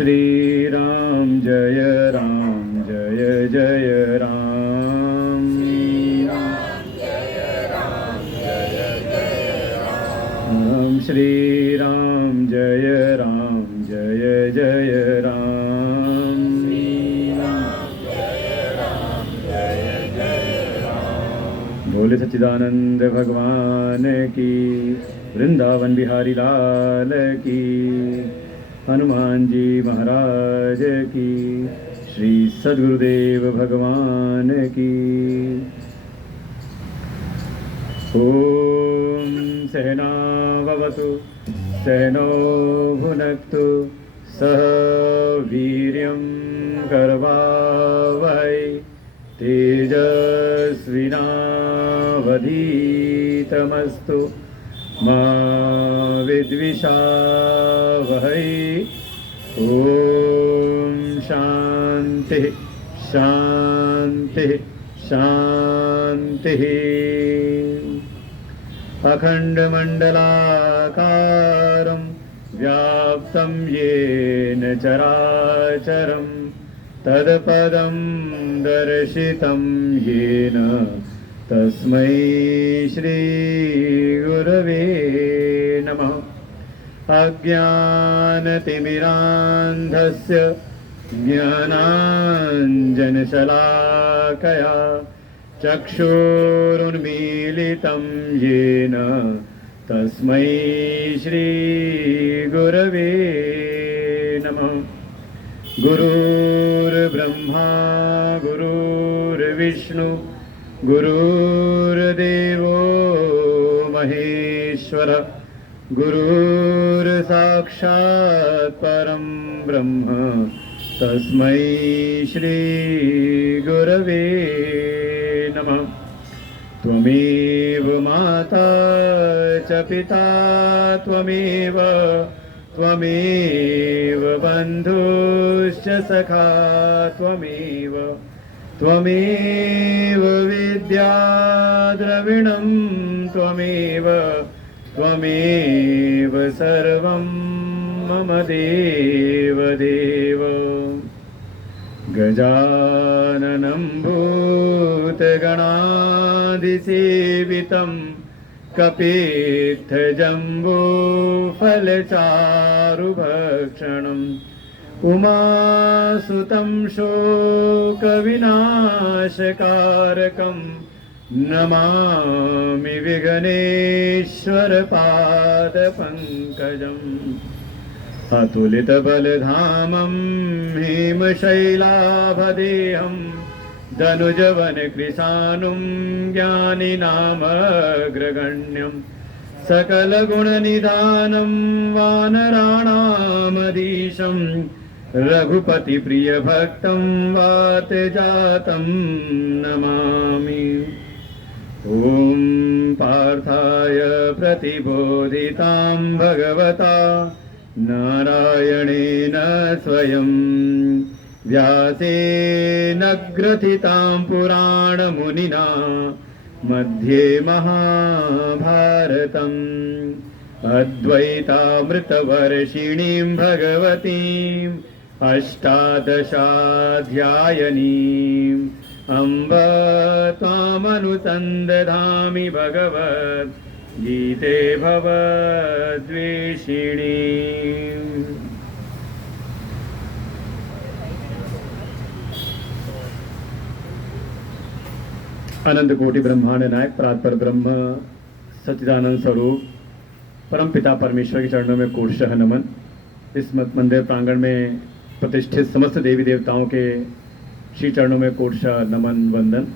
श्री राम जय जय राम। राम श्री राम जय जय राम। बोले सच्चिदानंद भगवान की, वृंदावन बिहारी लाल की, हनुमान जी महाराज की, श्री सद्गुरुदेव भगवान की। ओम सहना भवतु सहनो भुनक्तु सह वीर्यं करवावहै तेजस्विनावधीतमस्तु मा विद्विषावहै। ओम शांति शांति शांति। अखंडमंडलाकारं व्याप्तं येन चराचरं तत्पदं दर्शितं येन तस्मै श्री गुरवे नमः। अज्ञानतिमिरान्धस्य ज्ञानाञ्जनशलाकया चक्षुरुन्मीलितं येन तस्मै श्री गुरवे नमः। गुरुर्ब्रह्मा गुरुर्विष्णु गुरुर्देवो महेश्वर गुरुर्साक्षात् परं ब्रह्म तस्मै श्री गुरवे नमः। त्वमेव माता च पिता त्वमेव बन्धुश्च सखा त्वमेव विद्या द्रविणं त्वमेव सर्वं मम देवदेव। गजाननं भूतगणाधिसेवितं कपित्थजम्बूफलचारुभक्षणम् उमासुतं शोकविनाशकारकं नमामि विघ्नेश्वरपादपङ्कजम्। अतुलितबलधामं हेमशैलाभदेहं धनुजवनकृशानुं ज्ञानिनामग्रगण्यं सकलगुणनिधानं वानराणामधीशं रघुपतिप्रियभक्तं वातजातं नमामि। ॐ पार्थाय प्रतिबोधितां भगवता नारायणेन स्वयं व्यासेन ग्रथितां पुराणमुनिना मध्ये महाभारतम् अद्वैतामृतवर्षिणीं भगवतीम् अष्टादशाध्यायनीम् अम्ब त्वामनुसन्दधामि भगवद्गीते भवद्वेषिणी। अनंत कोटि ब्रह्मांड नायक परात्पर ब्रह्म सच्चिदानंद स्वरूप परम पिता परमेश्वर के चरणों में कोटशः नमन। इस मत मंदिर प्रांगण में प्रतिष्ठित समस्त देवी देवताओं के श्री चरणों में कोटशः नमन वंदन।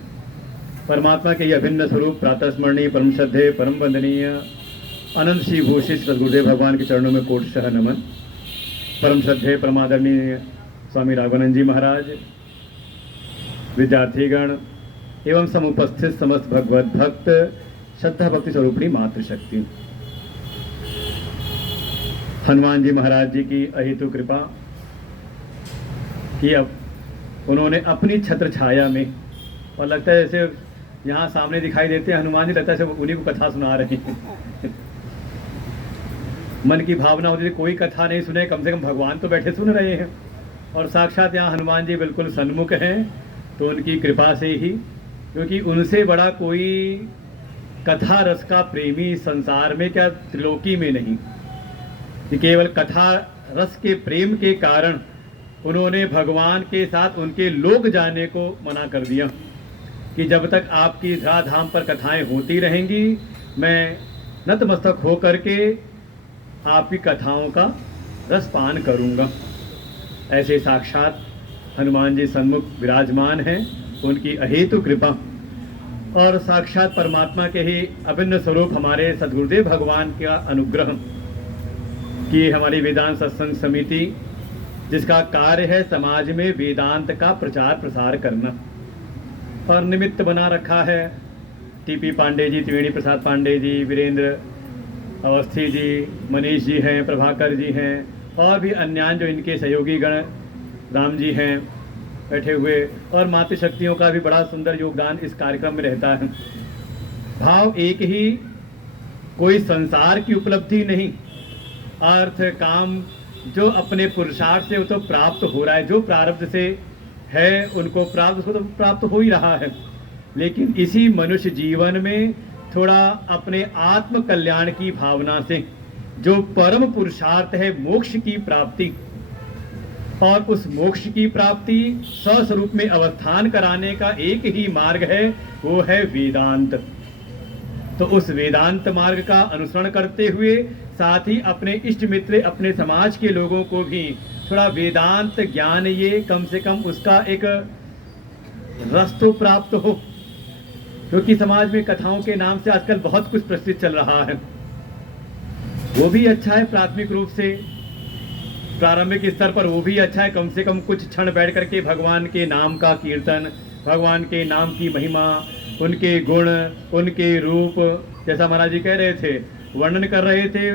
परमात्मा के ये अभिन्न स्वरूप प्रातः स्मरणीय परम श्रद्धेय परम वंदनीय अनंत श्री भूषित सद्गुरुदेव भगवान के चरणों में कोटशः नमन। परम श्रद्धेय परमादरणीय स्वामी राघवानंद जी महाराज, विद्यार्थीगण एवं समुपस्थित समस्त भगवत भक्त श्रद्धा भक्ति स्वरूपिणी मातृशक्ति, हनुमान जी महाराज जी की अहेतु कृपा कि अब उन्होंने अपनी छत्र छाया में, और लगता है जैसे यहाँ सामने दिखाई देते हैं हनुमान जी, लगता है उन्हीं को कथा सुना रहे हैं। मन की भावना होती थी कोई कथा नहीं सुने, कम से कम भगवान तो बैठे सुन रहे हैं। और साक्षात यहाँ हनुमान जी बिल्कुल सन्मुख हैं, तो उनकी कृपा से ही, क्योंकि उनसे बड़ा कोई कथा रस का प्रेमी संसार में क्या त्रिलोकी में नहीं, कि केवल कथा रस के प्रेम के कारण उन्होंने भगवान के साथ उनके लोक जाने को मना कर दिया कि जब तक आपकी धराधाम पर कथाएं होती रहेंगी मैं नतमस्तक हो करके आपकी कथाओं का रसपान करूंगा। ऐसे साक्षात हनुमान जी सन्मुख विराजमान हैं, उनकी अहेतु कृपा और साक्षात परमात्मा के ही अभिन्न स्वरूप हमारे सद्गुरुदेव भगवान का अनुग्रह कि हमारी वेदांत सत्संग समिति, जिसका कार्य है समाज में वेदांत का प्रचार प्रसार करना, और निमित्त बना रखा है टीपी पांडे जी, त्रिवेणी प्रसाद पांडे जी, वीरेंद्र अवस्थी जी, मनीष जी हैं, प्रभाकर जी हैं, और भी अन्य जो इनके सहयोगी गण राम जी हैं बैठे हुए, और मातृशक्तियों का भी बड़ा सुंदर योगदान इस कार्यक्रम में रहता है। भाव एक ही, कोई संसार की उपलब्धि नहीं, अर्थ काम जो अपने पुरुषार्थ से वो तो प्राप्त हो रहा है, जो प्रारब्ध से है उनको प्राप्त, उसको तो प्राप्त हो ही रहा है, लेकिन इसी मनुष्य जीवन में थोड़ा अपने आत्म कल्याण की भावना से जो परम पुरुषार्थ है मोक्ष की प्राप्ति, और उस मोक्ष की प्राप्ति स्वस्वरूप में अवस्थान कराने का एक ही मार्ग है, वो है वेदांत। तो उस वेदांत मार्ग का अनुसरण करते हुए साथ ही अपने इष्ट मित्र, अपने समाज के लोगों को भी थोड़ा वेदांत ज्ञान ये कम से कम उसका एक रस तो प्राप्त हो, क्योंकि समाज में कथाओं के नाम से आजकल बहुत कुछ प्रचलित चल रहा है। वो भी अच्छा है, प्राथमिक रूप से प्रारंभिक स्तर पर वो भी अच्छा है, कम से कम कुछ क्षण बैठ करके भगवान के नाम का कीर्तन, भगवान के नाम की महिमा, उनके गुण, उनके रूप, जैसा महाराज जी कह रहे थे, वर्णन कर रहे थे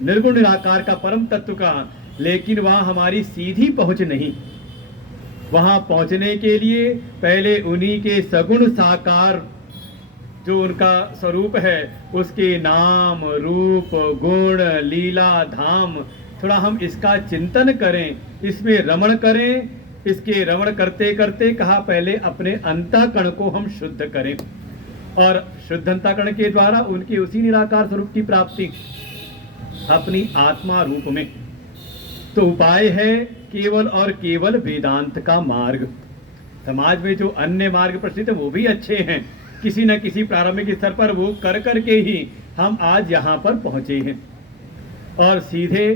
निर्गुण निराकार का परम तत्व का, लेकिन वहाँ हमारी सीधी पहुँच नहीं। वहाँ पहुँचने के लिए पहले उन्हीं के सगुण साकार जो उनका स्वरूप है, उसके नाम, रूप, गुण, लीला, धाम, थोड़ा हम इसका चिंतन करें, इसमें रमण करें। इसके रमण करते करते कहा पहले अपने अंतःकरण को हम शुद्ध करें, और शुद्ध अंतःकरण के द्वारा उनकी उसी निराकार स्वरूप की प्राप्ति अपनी आत्मा रूप में। तो उपाय है केवल और केवल वेदांत का मार्ग। समाज में जो अन्य मार्ग प्रचलित है वो भी अच्छे हैं, किसी न किसी प्रारंभिक स्तर पर वो कर करके ही हम आज यहाँ पर पहुँचे हैं। और सीधे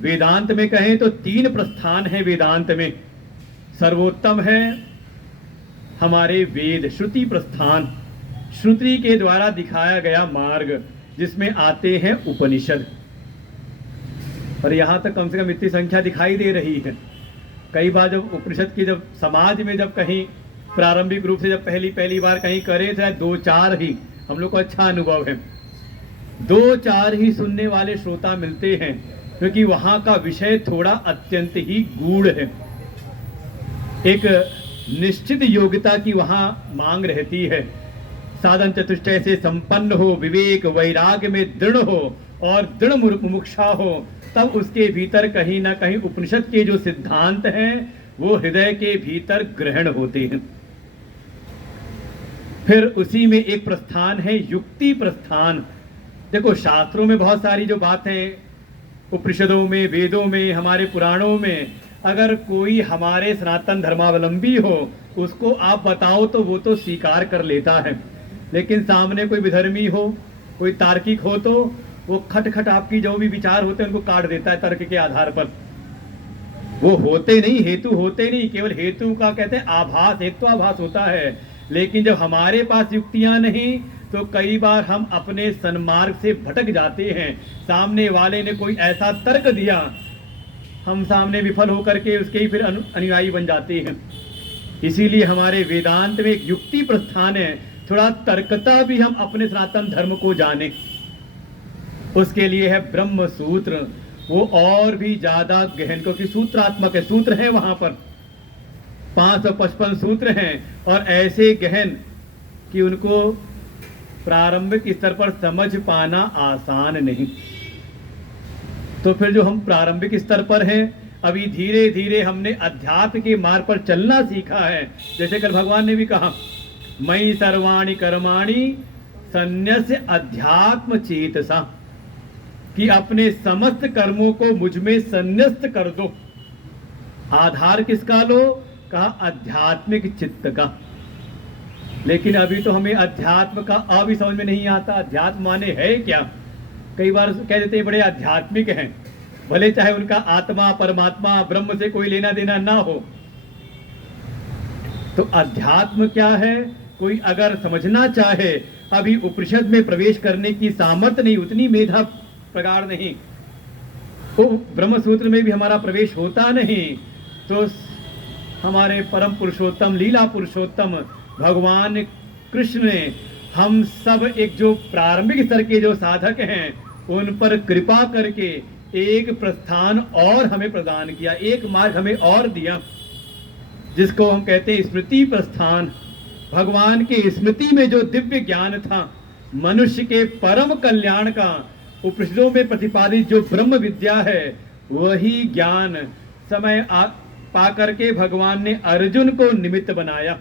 वेदांत में कहें तो 3 प्रस्थान है वेदांत में। सर्वोत्तम है हमारे वेद, श्रुति प्रस्थान, श्रुति के द्वारा दिखाया गया मार्ग, जिसमें आते हैं उपनिषद। और यहाँ तक कम से कम इतनी संख्या दिखाई दे रही है। कई बार जब उपनिषद की जब समाज में जब कहीं प्रारंभिक रूप से जब पहली बार कहीं करे थे 2-4 ही हम लोग को अच्छा अनुभव है, 2-4 ही सुनने वाले श्रोता मिलते हैं, क्योंकि वहाँ का विषय थोड़ा अत्यंत ही गूढ़ है। एक निश्चित योग्यता की वहाँ मांग रहती है, साधन चतुष्टय से संपन्न हो, विवेक वैराग्य में दृढ़ हो और दृढ़ मुमुक्षा हो, तब उसके भीतर कहीं ना कहीं उपनिषद के जो सिद्धांत हैं वो हृदय के भीतर ग्रहण होते हैं। फिर उसी में एक प्रस्थान है युक्ति प्रस्थान। देखो शास्त्रों में बहुत सारी जो बातें, उपनिषदों में, वेदों में, हमारे पुराणों में, अगर कोई हमारे सनातन धर्मावलंबी हो उसको आप बताओ तो वो तो स्वीकार कर लेता है, लेकिन सामने कोई विधर्मी हो, कोई तार्किक हो, तो वो खट आपकी जो भी विचार होते हैं उनको काट देता है तर्क के आधार पर। वो होते नहीं, हेतु होते नहीं, केवल हेतु का कहते हैं आभास, हेत्वाभास होता है। लेकिन जब हमारे पास युक्तियां नहीं तो कई बार हम अपने सन्मार्ग से भटक जाते हैं। सामने वाले ने कोई ऐसा तर्क दिया, हम सामने विफल होकर के उसके ही फिर अनुयायी बन जाते हैं। इसीलिए हमारे वेदांत में एक युक्ति प्रस्थान है, थोड़ा तर्कता भी हम अपने सनातन धर्म को जाने। उसके लिए है ब्रह्म सूत्र, वो और भी ज्यादा गहन, क्योंकि सूत्रात्मक है, सूत्र है वहां पर 555 सूत्र हैं, और ऐसे गहन कि उनको प्रारंभिक स्तर पर समझ पाना आसान नहीं। तो फिर जो हम प्रारंभिक स्तर पर हैं, अभी धीरे धीरे हमने अध्यात्म के मार्ग पर चलना सीखा है। जैसे कल भगवान ने भी कहा, मयि सर्वाणि कर्माणि संन्यस्य अध्यात्म चेतसा, कि अपने समस्त कर्मों को मुझ में संन्यस्त कर दो। आधार किसका लो? कहा आध्यात्मिक चित्त का। लेकिन अभी तो हमें अध्यात्म का अभी समझ में नहीं आता। अध्यात्म माने है क्या? कई बार कह देते हैं बड़े आध्यात्मिक हैं, भले चाहे उनका आत्मा परमात्मा ब्रह्म से कोई लेना देना ना हो। तो अध्यात्म क्या है? कोई अगर समझना चाहे, अभी उपनिषद में प्रवेश करने की सामर्थ्य नहीं, उतनी मेधा प्रगाढ़ नहीं, तो ब्रह्म सूत्र में भी हमारा प्रवेश होता नहीं, तो हमारे परम पुरुषोत्तम लीला पुरुषोत्तम भगवान कृष्ण ने हम सब एक जो प्रारंभिक स्तर के जो साधक हैं उन पर कृपा करके एक प्रस्थान और हमें प्रदान किया, एक मार्ग हमें और दिया, जिसको हम कहते हैं स्मृति प्रस्थान। भगवान के स्मृति में जो दिव्य ज्ञान था, मनुष्य के परम कल्याण का, उपनिषदों में प्रतिपादित जो ब्रह्म विद्या है, वही ज्ञान समय पा करके भगवान ने अर्जुन को निमित्त बनाया।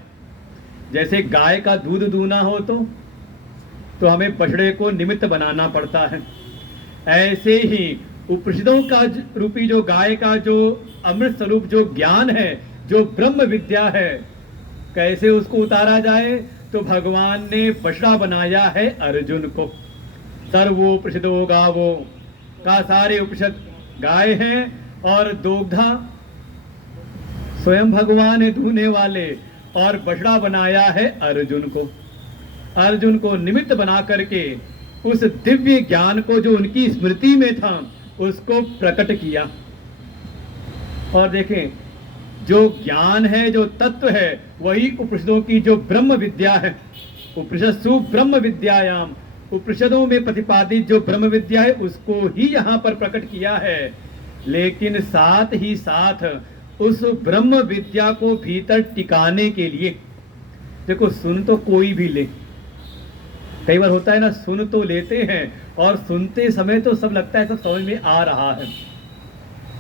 जैसे गाय का दूध दूना हो तो हमें बछड़े को निमित्त बनाना पड़ता है, ऐसे ही उपनिषदों का रूपी जो गाय का जो अमृत स्वरूप जो ज्ञान है, जो ब्रह्म विद्या है, कैसे उसको उतारा जाए? तो भगवान ने बछड़ा बनाया है अर्जुन को। सर्वोपनिषदो गावो का सारे उपनिषद गाय हैं, और दोग्धा स्वयं भगवान है दूहने वाले, और बछड़ा बनाया है अर्जुन को। अर्जुन को निमित्त बना करके उस दिव्य ज्ञान को जो उनकी स्मृति में था उसको प्रकट किया। और देखें, जो ज्ञान है, जो तत्व है, वही उपनिषदों की जो ब्रह्म विद्या है। उपनिषत्सु ब्रह्म विद्यायाम, उपनिषदों में प्रतिपादित जो ब्रह्म विद्या है उसको ही यहाँ पर प्रकट किया है। लेकिन साथ ही साथ उस ब्रह्म विद्या को भीतर टिकाने के लिए, देखो सुन तो कोई भी ले, कई बार होता है ना, सुन तो लेते हैं और सुनते समय तो सब लगता है सब समझ में आ रहा है,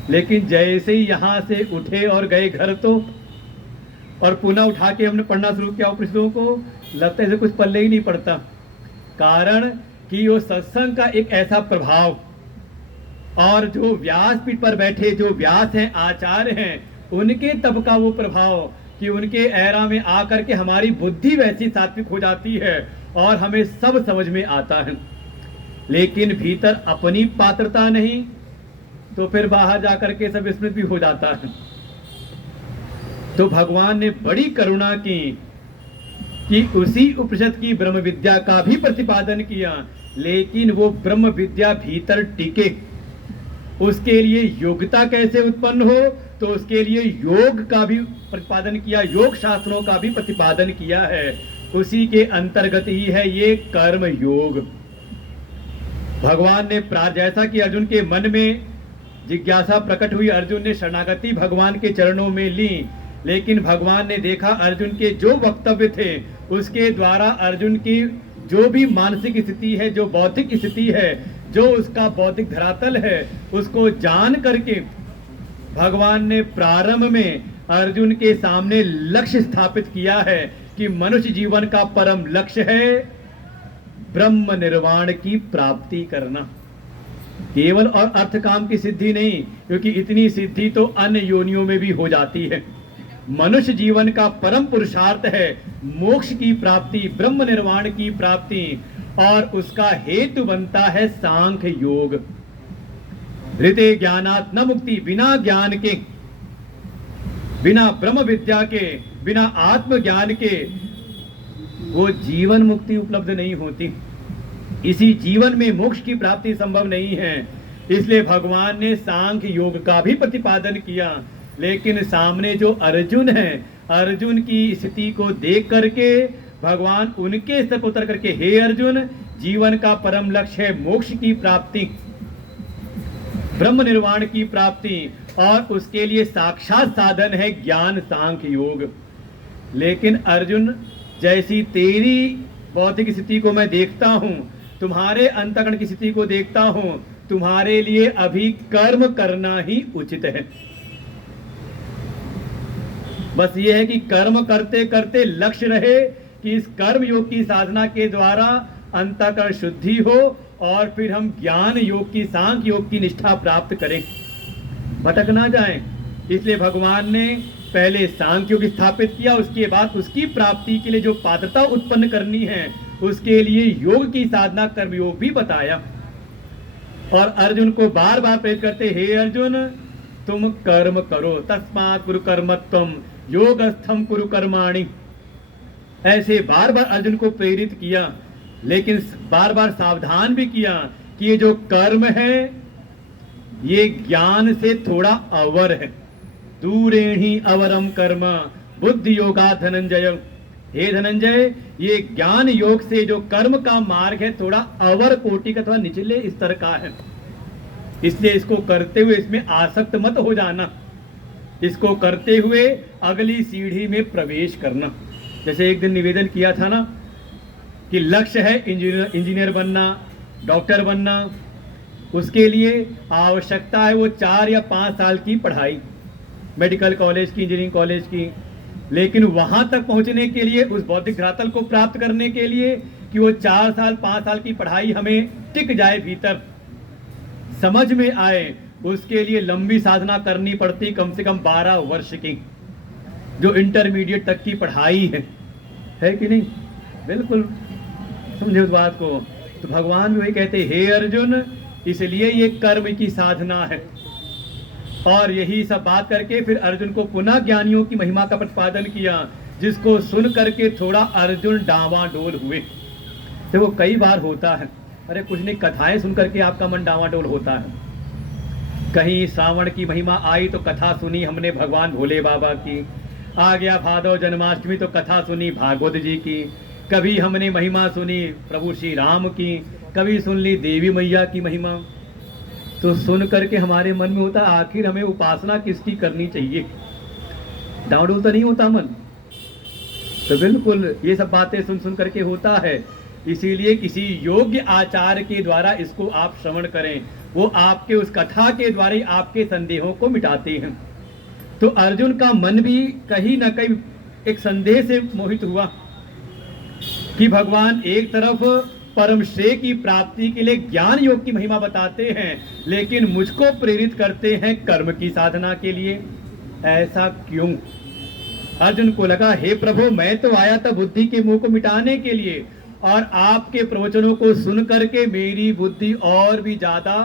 लेकिन जैसे ही यहाँ से उठे और गए घर तो, और पुनः उठा के हमने पढ़ना शुरू किया उपनिषदों को, लगता है जैसे कुछ पल्ले ही नहीं पड़ता। कारण कि वो सत्संग का एक ऐसा प्रभाव, और जो व्यासपीठ पर बैठे जो व्यास हैं, आचार्य हैं, उनके तब का वो प्रभाव कि उनके एरा में आकर के हमारी बुद्धि वैसी सात्विक हो जाती है और हमें सब समझ में आता है। लेकिन भीतर अपनी पात्रता नहीं, तो फिर बाहर जाकर के सब स्मृत भी हो जाता है। तो भगवान ने बड़ी करुणा की कि उसी उपनिषद की ब्रह्म विद्या का भी प्रतिपादन किया, लेकिन वो ब्रह्म विद्या भीतर टिके, उसके लिए योग्यता कैसे उत्पन्न हो, तो उसके लिए योग का भी प्रतिपादन किया, योग शास्त्रों का भी प्रतिपादन किया है। उसी के अंतर्गत ही है ये कर्म योग। भगवान ने जैसा कि अर्जुन के मन में जिज्ञासा प्रकट हुई, अर्जुन ने शरणागति भगवान के चरणों में ली, लेकिन भगवान ने देखा अर्जुन के जो वक्तव्य थे उसके द्वारा अर्जुन की जो भी मानसिक स्थिति है, जो बौद्धिक स्थिति है, जो उसका बौद्धिक धरातल है, उसको जान करके भगवान ने प्रारंभ में अर्जुन के सामने लक्ष्य स्थापित किया है कि मनुष्य जीवन का परम लक्ष्य है ब्रह्म निर्वाण की प्राप्ति करना, केवल और अर्थ काम की सिद्धि नहीं, क्योंकि इतनी सिद्धि तो अन्य योनियों में भी हो जाती है। मनुष्य जीवन का परम पुरुषार्थ है मोक्ष की प्राप्ति, ब्रह्म निर्वाण की प्राप्ति, और उसका हेतु बनता है सांख्य योग। ऋते ज्ञानात् न मुक्ति, बिना ज्ञान के, बिना ब्रह्म विद्या के, बिना आत्म ज्ञान के वो जीवन मुक्ति उपलब्ध नहीं होती। इसी जीवन में मोक्ष की प्राप्ति संभव नहीं है। इसलिए भगवान ने सांख्य योग का भी प्रतिपादन किया, लेकिन सामने जो अर्जुन है, अर्जुन की स्थिति को देख करके भगवान उनके स्तर पर उतर करके, हे अर्जुन, जीवन का परम लक्ष्य है मोक्ष की प्राप्ति, ब्रह्म निर्वाण की प्राप्ति, और उसके लिए साक्षात साधन है ज्ञान सांख्य योग। लेकिन अर्जुन, जैसी तेरी बौद्धिक स्थिति को मैं देखता हूँ, तुम्हारे अंतःकरण की स्थिति को देखता हूँ, तुम्हारे लिए अभी कर्म करना ही उचित है। बस ये है कि कर्म करते करते लक्ष्य रहे कि इस कर्म योग की साधना के द्वारा अंतःकरण शुद्धि हो और फिर हम ज्ञान योग की, सांख्य योग की निष्ठा प्राप्त करें, भटक ना जाएं। इसलिए भगवान ने पहले सांख्य योग स्थापित किया, उसके बाद उसकी प्राप्ति के लिए जो पात्रता उत्पन्न करनी है उसके लिए योग की साधना कर्म योग भी बताया। और अर्जुन को बार बार प्रेरित करते, हे अर्जुन तुम कर्म करो, तस्मात् कुरु कर्मत्वम योगस्थम कुरु कर्माणि। ऐसे बार बार अर्जुन को प्रेरित किया, लेकिन बार बार सावधान भी किया कि ये जो कर्म है ये ज्ञान से थोड़ा अवर है। दूरेणि अवरम कर्म बुद्धि योगा धनंजय। हे धनंजय, ये ज्ञान योग से जो कर्म का मार्ग है थोड़ा अवर कोटि का, थोड़ा निचले स्तर का है। इसलिए इसको करते हुए इसमें आसक्त मत हो जाना, इसको करते हुए अगली सीढ़ी में प्रवेश करना। जैसे एक दिन निवेदन किया था ना कि लक्ष्य है इंजीनियर बनना, डॉक्टर बनना, उसके लिए आवश्यकता है वो 4 या 5 साल की पढ़ाई, मेडिकल कॉलेज की, इंजीनियरिंग कॉलेज की। लेकिन वहां तक पहुंचने के लिए, उस बौद्धिक धरातल को प्राप्त करने के लिए कि वो 4 साल 5 साल की पढ़ाई हमें टिक जाए, भीतर समझ में आए, उसके लिए लंबी साधना करनी पड़ती, कम से कम 12 वर्ष की, जो इंटरमीडिएट तक की पढ़ाई है कि नहीं? बिल्कुल समझे उस बात को। तो भगवान भी वही कहते, हे अर्जुन इसलिए ये कर्म की साधना है। और यही सब बात करके फिर अर्जुन को पुनः ज्ञानियों की महिमा का प्रतिपादन किया, जिसको सुन करके थोड़ा अर्जुन डावाडोल हुए। देखो कई बार होता है, अरे कुछ नहीं, कथाएं सुन करके आपका मन डावाडोल होता है। कहीं श्रावण की महिमा आई तो कथा सुनी हमने भगवान भोले बाबा की, आ गया भादव जन्माष्टमी तो कथा सुनी भागवत जी की, कभी हमने महिमा सुनी प्रभु श्री राम की, कभी सुन ली देवी मैया की महिमा। तो सुन करके हमारे मन में होता आखिर हमें उपासना किसकी करनी चाहिए, डाउडोल तो नहीं होता मन। तो बिल्कुल ये सब बातें सुन सुन करके होता है। इसीलिए किसी योग्य आचार्य के द्वारा इसको आप श्रवण करें, वो आपके उस कथा के द्वारा ही आपके संदेहों को मिटाते हैं। तो अर्जुन का मन भी कहीं ना कहीं एक संदेह से मोहित हुआ कि भगवान एक तरफ परम श्रेय की प्राप्ति के लिए ज्ञान योग की महिमा बताते हैं, लेकिन मुझको प्रेरित करते हैं कर्म की साधना के लिए, ऐसा क्यों? अर्जुन को लगा, हे प्रभु मैं तो आया था बुद्धि के मोह को मिटाने के लिए, और आपके प्रवचनों को सुन करके मेरी बुद्धि और भी ज्यादा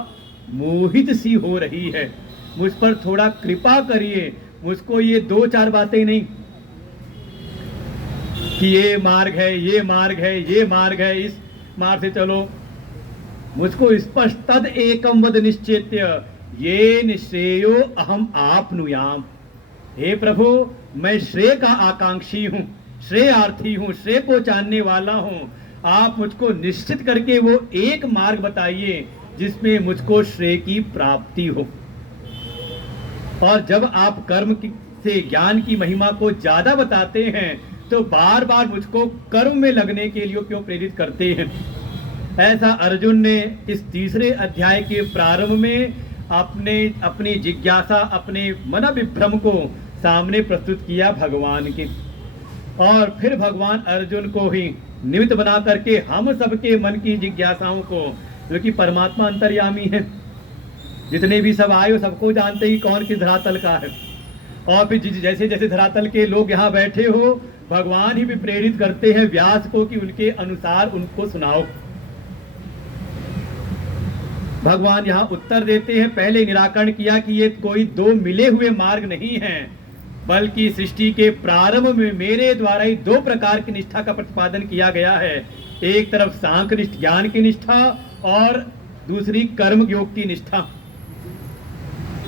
मोहित सी हो रही है, मुझ पर थोड़ा कृपा करिए। मुझको ये 2-4 बातें नहीं कि ये मार्ग है, ये मार्ग है, ये मार्ग है, इस मार्ग से चलो। मुझको स्पष्ट तद एकम वद निश्चेत्य ये निश्रेयो अहम आपनुयाम। हे प्रभु मैं श्रेय का आकांक्षी हूँ, श्रेयार्थी हूँ, श्रेय को जानने वाला हूँ। आप मुझको निश्चित करके वो एक मार्ग बताइए जिसमें मुझको श्रेय की प्राप्ति हो। और जब आप कर्म से ज्ञान की महिमा को ज्यादा बताते हैं तो बार बार मुझको कर्म में लगने के लिए क्यों प्रेरित करते हैं? ऐसा अर्जुन ने इस 3रे अध्याय के प्रारंभ में अपनी जिज्ञासा, अपने मन विभ्रम को सामने प्रस्तुत किया भगवान के। और फिर भगवान अर्जुन को ही निमित्त बना करके हम सबके मन की जिज्ञासाओं को, जो कि परमात्मा अंतर्यामी है, जितने भी सब आए हो सबको जानते ही कौन किस धरातल का है। और फिर जैसे जैसे धरातल के लोग यहाँ बैठे हो, भगवान ही भी प्रेरित करते हैं व्यास को कि उनके अनुसार उनको सुनाओ। भगवान यहाँ उत्तर देते हैं, पहले निराकरण किया कि ये कोई 2 मिले हुए मार्ग नहीं हैं, बल्कि सृष्टि के प्रारंभ में मेरे द्वारा ही 2 प्रकार की निष्ठा का प्रतिपादन किया गया है। एक तरफ सांख्य ज्ञान की निष्ठा और दूसरी कर्म योग की निष्ठा।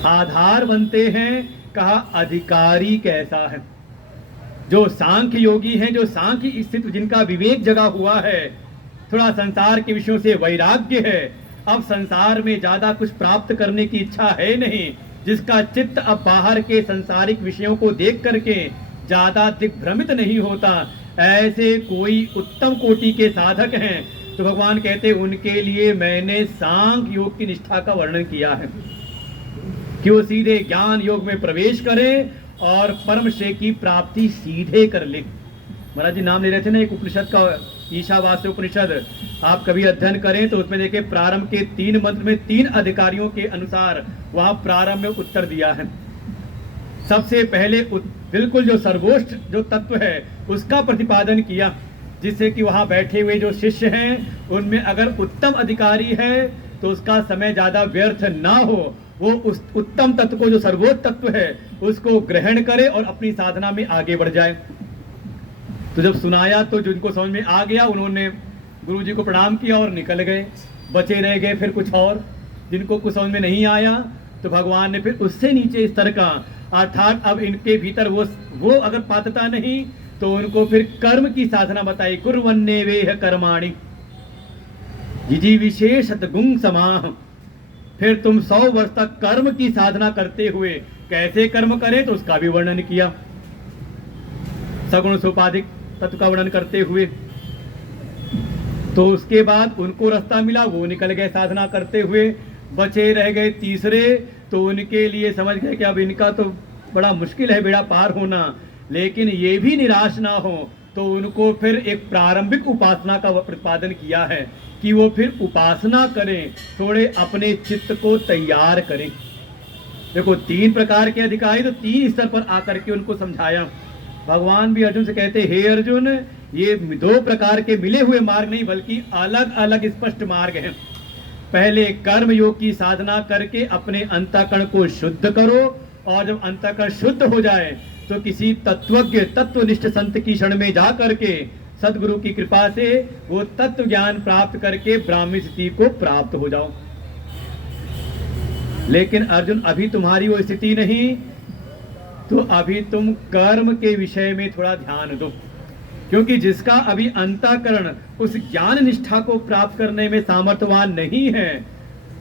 आधार बनते हैं, कहा अधिकारी कैसा है? जो सांख्य योगी हैं, जो सांख्य स्थित, जिनका विवेक जगा हुआ है, थोड़ा संसार के विषयों से वैराग्य है, अब संसार में ज्यादा कुछ प्राप्त करने की इच्छा है नहीं, जिसका चित्त अब बाहर के संसारिक विषयों को देख करके ज्यादा दिग्भ्रमित नहीं होता, ऐसे कोई उत्तम कोटि के साधक हैं तो भगवान कहते उनके लिए मैंने सांख्य योग की निष्ठा का वर्णन किया है कि वो सीधे ज्ञान योग में प्रवेश करें और परम श्रेय की प्राप्ति सीधे कर ले। महाराज जी नाम ले रहे थे ना एक उपनिषद का, ईशावास्य उपनिषद, आप कभी अध्ययन करें तो उसमें देखिए प्रारंभ के 3 मंत्र में 3 अधिकारियों के अनुसार वहां प्रारंभ में उत्तर दिया है। सबसे पहले बिल्कुल जो सर्वोच्च जो तत्व है उसका प्रतिपादन किया, जिससे कि वहां बैठे हुए जो शिष्य हैं उनमें अगर उत्तम अधिकारी है तो उसका समय ज्यादा व्यर्थ ना हो, वो उस उत्तम तत्व को जो सर्वोच्च तत्व है उसको ग्रहण करे और अपनी साधना में आगे बढ़ जाए। तो जब सुनाया तो जिनको समझ में आ गया उन्होंने गुरु जी को प्रणाम किया और निकल गए, बचे रह गए फिर कुछ और जिनको कुछ समझ में नहीं आया तो भगवान ने फिर उससे नीचे स्तर का, अर्थात अब इनके भीतर वो अगर पात्रता नहीं तो उनको फिर कर्म की साधना बताई। कुर्वन्ने वेह कर्माणि जिजी विशेषत गुण समाह, फिर तुम 100 वर्ष तक कर्म की साधना करते हुए कैसे कर्म करें तो उसका भी वर्णन किया, सगुण सोपाधिक तत्व का वर्णन करते हुए। तो उसके बाद उनको रास्ता मिला, वो निकल गए साधना करते हुए, बचे रह गए तीसरे, तो उनके लिए समझ गए कि अब इनका तो बड़ा मुश्किल है बेड़ा पार होना, लेकिन ये भी निराश ना हो तो उनको फिर एक प्रारंभिक उपासना का प्रतिपादन किया है कि वो फिर उपासना करें, थोड़े अपने चित्त को तैयार करें। देखो 3 प्रकार के अधिकारी, तो 3 स्तर पर आकर के उनको समझाया। भगवान भी अर्जुन से कहते हे अर्जुन, ये 2 प्रकार के मिले हुए मार्ग नहीं बल्कि अलग अलग स्पष्ट मार्ग हैं। पहले कर्म योग की साधना करके अपने अंतःकरण को शुद्ध करो, और जब अंतःकरण शुद्ध हो जाए तो किसी तत्वज्ञ तत्वनिष्ठ संत की शरण में जा करके सदगुरु की कृपा से वो तत्व ज्ञान प्राप्त करके ब्राह्मी स्थिति को प्राप्त हो जाओ। लेकिन अर्जुन अभी तुम्हारी वो स्थिति नहीं, तो अभी तुम कर्म के विषय में थोड़ा ध्यान दो, क्योंकि जिसका अभी अंतःकरण उस ज्ञान निष्ठा को प्राप्त करने में सामर्थ्यवान नहीं है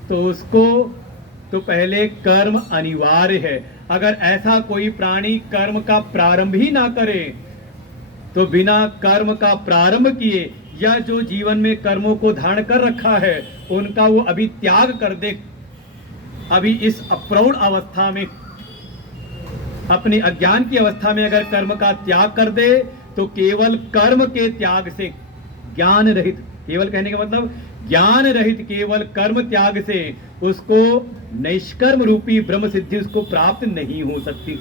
तो उसको तो पहले कर्म अनिवार्य है। अगर ऐसा कोई प्राणी कर्म का प्रारंभ ही ना करे तो बिना कर्म का प्रारंभ किए या जो जीवन में कर्मों को धारण कर रखा है उनका वो अभी त्याग कर दे, अभी इस अप्रौढ़ अवस्था में अपने अज्ञान की अवस्था में अगर कर्म का त्याग कर दे तो केवल कर्म के त्याग से ज्ञान रहित, केवल कहने का मतलब ज्ञान रहित केवल कर्म त्याग से उसको निष्कर्म रूपी ब्रह्म सिद्धि उसको प्राप्त नहीं हो सकती।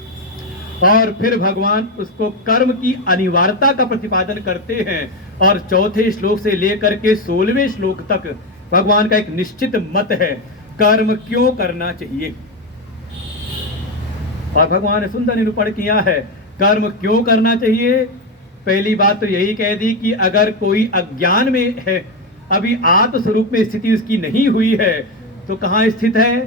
और फिर भगवान उसको कर्म की अनिवार्यता का प्रतिपादन करते हैं, और 4थे श्लोक से लेकर के 16वें श्लोक तक भगवान का एक निश्चित मत है कर्म क्यों करना चाहिए। और भगवान ने सुंदर निरूपण किया है कर्म क्यों करना चाहिए। पहली बात तो यही कह दी कि अगर कोई अज्ञान में है, अभी आत्म स्वरूप में स्थिति उसकी नहीं हुई है, तो कहाँ स्थित है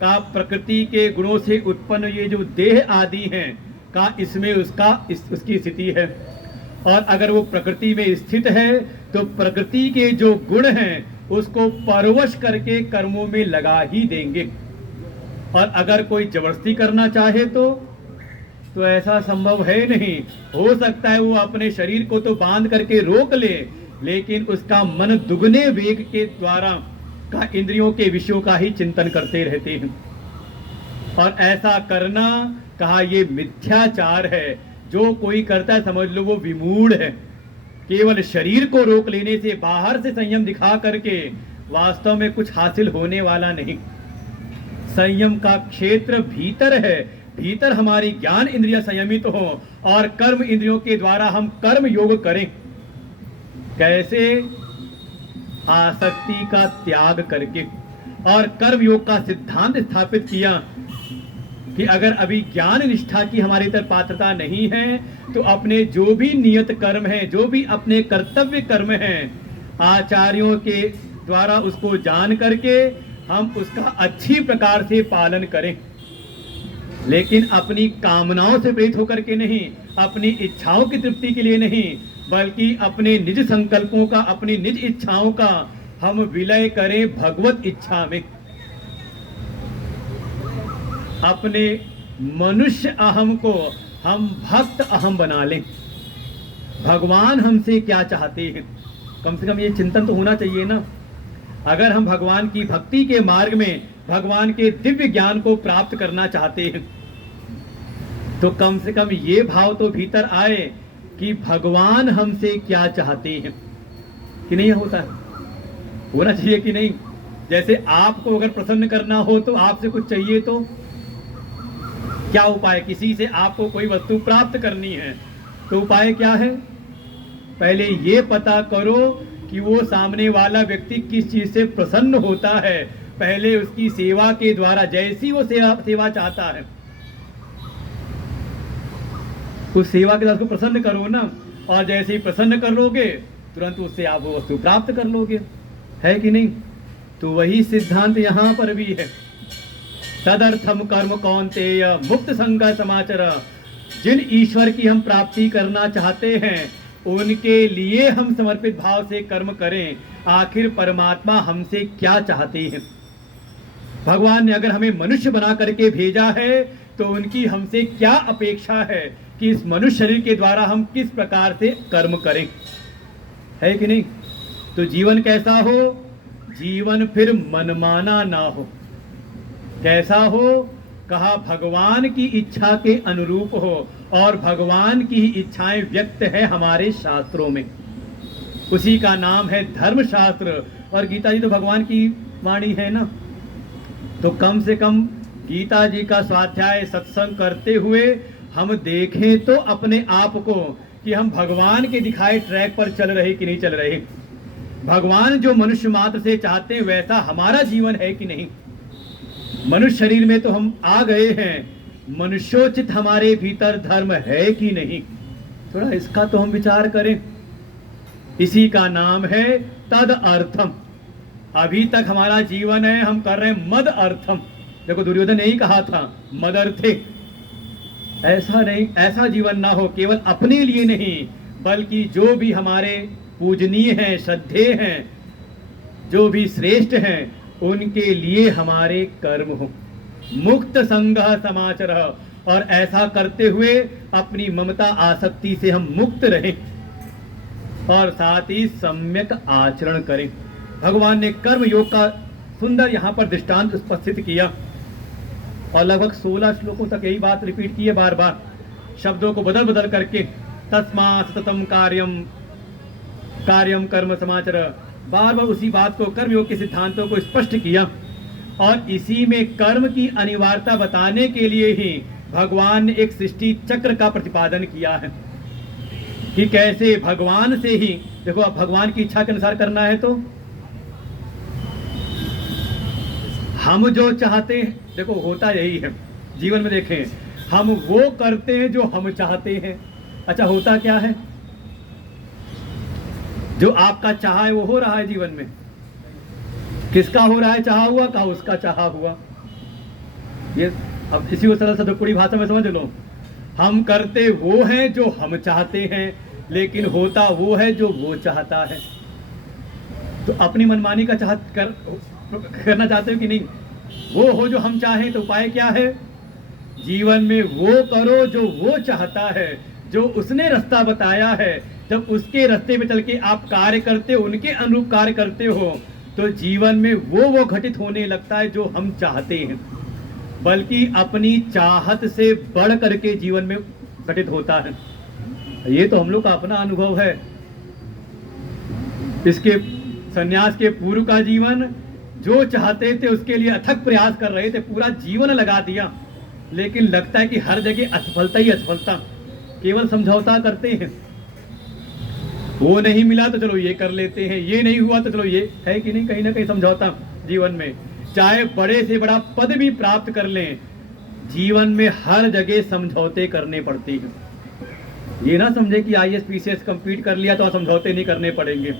का प्रकृति के गुणों से उत्पन्न ये जो देह आदि हैं का इसमें उसकी स्थिति है। और अगर वो प्रकृति में स्थित है तो प्रकृति के जो गुण हैं उसको परवश करके कर्मों में लगा ही देंगे। और अगर कोई जबरदस्ती करना चाहे तो ऐसा संभव है नहीं। हो सकता है वो अपने शरीर को तो बांध करके रोक ले, लेकिन उसका मन दुगने वेग के द्वारा का इंद्रियों के विषयों का ही चिंतन करते रहते हैं। और ऐसा करना कहा ये मिथ्याचार है। जो कोई करता है समझ लो वो विमूढ़ है। केवल शरीर को रोक लेने से, बाहर से संयम दिखा करके वास्तव में कुछ हासिल होने वाला नहीं। संयम का क्षेत्र भीतर है, भीतर हमारी ज्ञान इंद्रियां संयमित हो और कर्म इंद्रियों के द्वारा हम कर्म योग करें। कैसे? आसक्ति का त्याग करके। और कर्म योग का सिद्धांत स्थापित किया कि अगर अभी ज्ञान निष्ठा की हमारी तरफ पात्रता नहीं है तो अपने जो भी नियत कर्म है, जो भी अपने कर्तव्य कर्म हैं, आचार्यों के द्वारा उसको जान करके हम उसका अच्छी प्रकार से पालन करें। लेकिन अपनी कामनाओं से प्रेरित होकर के नहीं, अपनी इच्छाओं की तृप्ति के लिए नहीं, बल्कि अपने निज संकल्पों का, अपनी निज इच्छाओं का हम विलय करें भगवत इच्छा में। अपने मनुष्य अहम को हम भक्त अहम बना लें। भगवान हमसे क्या चाहते हैं कम से कम ये चिंतन तो होना चाहिए ना। अगर हम भगवान की भक्ति के मार्ग में भगवान के दिव्य ज्ञान को प्राप्त करना चाहते हैं तो कम से कम ये भाव तो भीतर आए कि भगवान हमसे क्या चाहते हैं, कि नहीं होता है, होना चाहिए कि नहीं। जैसे आपको अगर प्रसन्न करना हो तो आपसे कुछ चाहिए तो क्या उपाय, किसी से आपको कोई वस्तु प्राप्त करनी है तो उपाय क्या है, पहले ये पता करो कि वो सामने वाला व्यक्ति किस चीज से प्रसन्न होता है, पहले उसकी सेवा के द्वारा, जैसी वो सेवा चाहता है उस सेवा के द्वारा उसको प्रसन्न करो ना, और जैसे ही प्रसन्न कर लोगे तुरंत उससे आप वो वस्तु प्राप्त कर लोगे, है कि नहीं। तो वही सिद्धांत यहां पर भी है। तदर्थम कर्म कौन्तेय मुक्त संग समाचर, जिन ईश्वर की हम प्राप्ति करना चाहते हैं उनके लिए हम समर्पित भाव से कर्म करें। आखिर परमात्मा हमसे क्या चाहते हैं, भगवान ने अगर हमें मनुष्य बना करके भेजा है तो उनकी हमसे क्या अपेक्षा है कि इस मनुष्य शरीर के द्वारा हम किस प्रकार से कर्म करें, है कि नहीं। तो जीवन कैसा हो, जीवन फिर मनमाना ना हो, कैसा हो, कहा भगवान की इच्छा के अनुरूप हो, और भगवान की ही इच्छाएं व्यक्त है हमारे शास्त्रों में, उसी का नाम है धर्मशास्त्र। और गीता जी तो भगवान की वाणी है ना, तो कम से कम गीता जी का स्वाध्याय सत्संग करते हुए हम देखें तो अपने आप को कि हम भगवान के दिखाए ट्रैक पर चल रहे कि नहीं चल रहे, भगवान जो मनुष्य मात्र से चाहते हैं वैसा हमारा जीवन है कि नहीं। मनुष्य शरीर में तो हम आ गए हैं, मनुष्योचित हमारे भीतर धर्म है कि नहीं, थोड़ा इसका तो हम विचार करें। इसी का नाम है तद अर्थम। अभी तक हमारा जीवन है, हम कर रहे हैं मद अर्थम। देखो दुर्योधन ने ही कहा था मदर्थे, ऐसा नहीं, ऐसा जीवन ना हो केवल अपने लिए नहीं बल्कि जो भी हमारे पूजनीय हैं, श्रद्धेय हैं, जो भी श्रेष्ठ हैं उनके लिए हमारे कर्म हो। मुक्त संग समाचर, और ऐसा करते हुए अपनी ममता आसक्ति से हम मुक्त रहें और साथ ही सम्यक आचरण करें। भगवान ने कर्म योग का सुंदर यहाँ पर दृष्टांत उपस्थित किया और लगभग 16 श्लोकों तक यही बात रिपीट की है, बार बार शब्दों को बदल बदल करके। तस्मात् सततम कार्यम कार्यम कर्म समाचर, बार बार उसी बात को, कर्म योग के सिद्धांतों को स्पष्ट किया। और इसी में कर्म की अनिवार्यता बताने के लिए ही भगवान ने एक सृष्टि चक्र का प्रतिपादन किया है कि कैसे भगवान से ही, देखो अब भगवान की इच्छा के अनुसार करना है तो हम जो चाहते हैं, देखो होता यही है जीवन में, देखें हम वो करते हैं जो हम चाहते हैं। अच्छा होता क्या है, जो आपका चाहा है वो हो रहा है जीवन में, किसका हो रहा है चाहा हुआ, का उसका चाहा हुआ। ये अब इसी को सरल सदुपड़ी भाषा में समझ लो, हम करते वो हैं जो हम चाहते हैं लेकिन होता वो है जो वो चाहता है। तो अपनी मनमानी का करना चाहते हो कि नहीं, वो हो जो हम चाहें, तो उपाय क्या है, जीवन में वो करो जो वो चाहता है, जो उसने रास्ता बताया है। जब उसके रास्ते पे चल के आप कार्य करते हो, उनके अनुरूप कार्य करते हो, तो जीवन में वो घटित होने लगता है जो हम चाहते हैं, बल्कि अपनी चाहत से बढ़ करके जीवन में घटित होता है। ये तो हम लोग का अपना अनुभव है। इसके सन्यास के पूर्व का जीवन, जो चाहते थे उसके लिए अथक प्रयास कर रहे थे, पूरा जीवन लगा दिया, लेकिन लगता है कि हर जगह असफलता ही असफलता, केवल समझौता करते हैं। वो नहीं मिला तो चलो ये कर लेते हैं, ये नहीं हुआ तो चलो ये, है कि नहीं, कहीं ना कहीं समझौता जीवन में। चाहे बड़े से बड़ा पद भी प्राप्त कर लें, जीवन में हर जगह समझौते करने पड़ते हैं। ये ना समझे कि IAS PCS कंप्लीट कर लिया तो समझौते नहीं करने पड़ेंगे।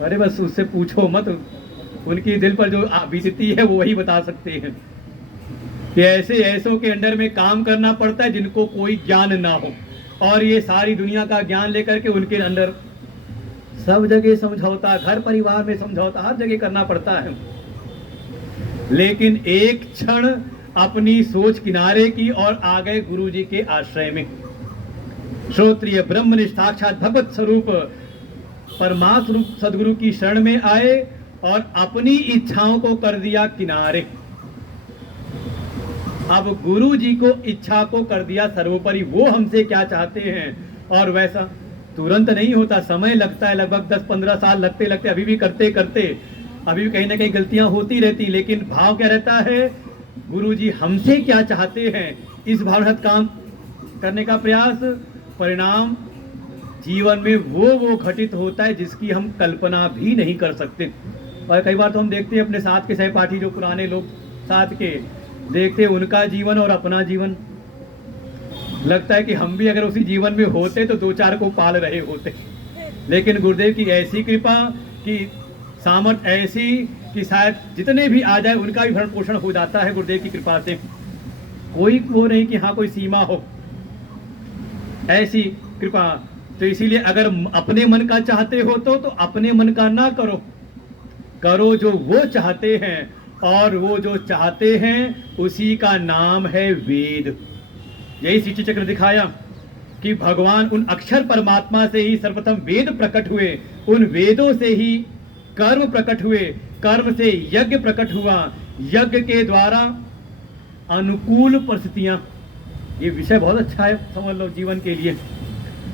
अरे बस उससे पूछो मत, उनकी दिल पर जो बीतती है वो वही बता सकते हैं कि ऐसे ऐसों के अंडर में काम करना पड़ता है जिनको कोई ज्ञान ना हो, और ये सारी दुनिया का ज्ञान लेकर के उनके अंदर सब जगह समझौता, घर परिवार में समझौता, हर जगह करना पड़ता है। लेकिन एक क्षण अपनी सोच किनारे की और आ गए गुरु जी के आश्रय में। श्रोत्रिय ब्रह्मनिष्ठ साक्षात भगवत स्वरूप परमात्म रूप सदगुरु की शरण में आए और अपनी इच्छाओं को कर दिया किनारे। अब गुरु जी को इच्छा को कर दिया सर्वोपरि, वो हमसे क्या चाहते हैं। और वैसा तुरंत नहीं होता, समय लगता है, लगभग 10-15 साल लगते लगते अभी भी करते करते अभी भी कहीं ना कहीं गलतियां होती रहती, लेकिन भाव क्या रहता है, गुरु जी हमसे क्या चाहते हैं, इस भावना से काम करने का प्रयास, परिणाम जीवन में वो घटित होता है जिसकी हम कल्पना भी नहीं कर सकते। और कई बार तो हम देखते हैं अपने साथ के सहपाठी जो पुराने लोग साथ के देखते हैं, उनका जीवन और अपना जीवन, लगता है कि हम भी अगर उसी जीवन में होते तो 2-4 को पाल रहे होते। लेकिन गुरुदेव की ऐसी कृपा कि सामर्थ ऐसी कि शायद जितने भी आ जाए उनका भी भरण पोषण हो जाता है गुरुदेव की कृपा से। कोई वो नहीं कि हाँ कोई सीमा हो, ऐसी कृपा। तो इसीलिए अगर अपने मन का चाहते हो तो अपने मन का ना करो, करो जो वो चाहते हैं, और वो जो चाहते हैं उसी का नाम है वेद। यही सृष्टि चक्र दिखाया कि भगवान उन अक्षर परमात्मा से ही सर्वप्रथम वेद प्रकट हुए, उन वेदों से ही कर्म प्रकट हुए, कर्म से यज्ञ प्रकट हुआ, यज्ञ के द्वारा अनुकूल परिस्थितियां। ये विषय बहुत अच्छा है, समझ लो जीवन के लिए।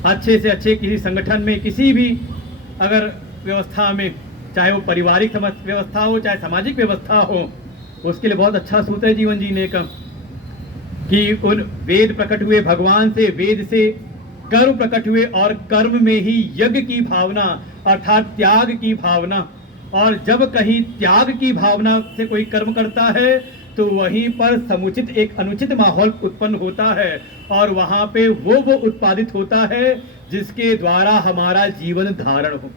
अच्छे से अच्छे किसी संगठन में, किसी भी अगर व्यवस्था में, चाहे वो पारिवारिक व्यवस्था हो चाहे सामाजिक व्यवस्था हो, उसके लिए बहुत अच्छा सूत्र है जीवन जीने का कि उन वेद प्रकट हुए, भगवान से वेद से कर्म प्रकट हुए, और कर्म में ही यज्ञ की भावना अर्थात त्याग की भावना। और जब कहीं त्याग की भावना से कोई कर्म करता है तो वहीं पर समुचित एक अनुचित माहौल उत्पन्न होता है, और वहां पे वो उत्पादित होता है जिसके द्वारा हमारा जीवन धारण हो।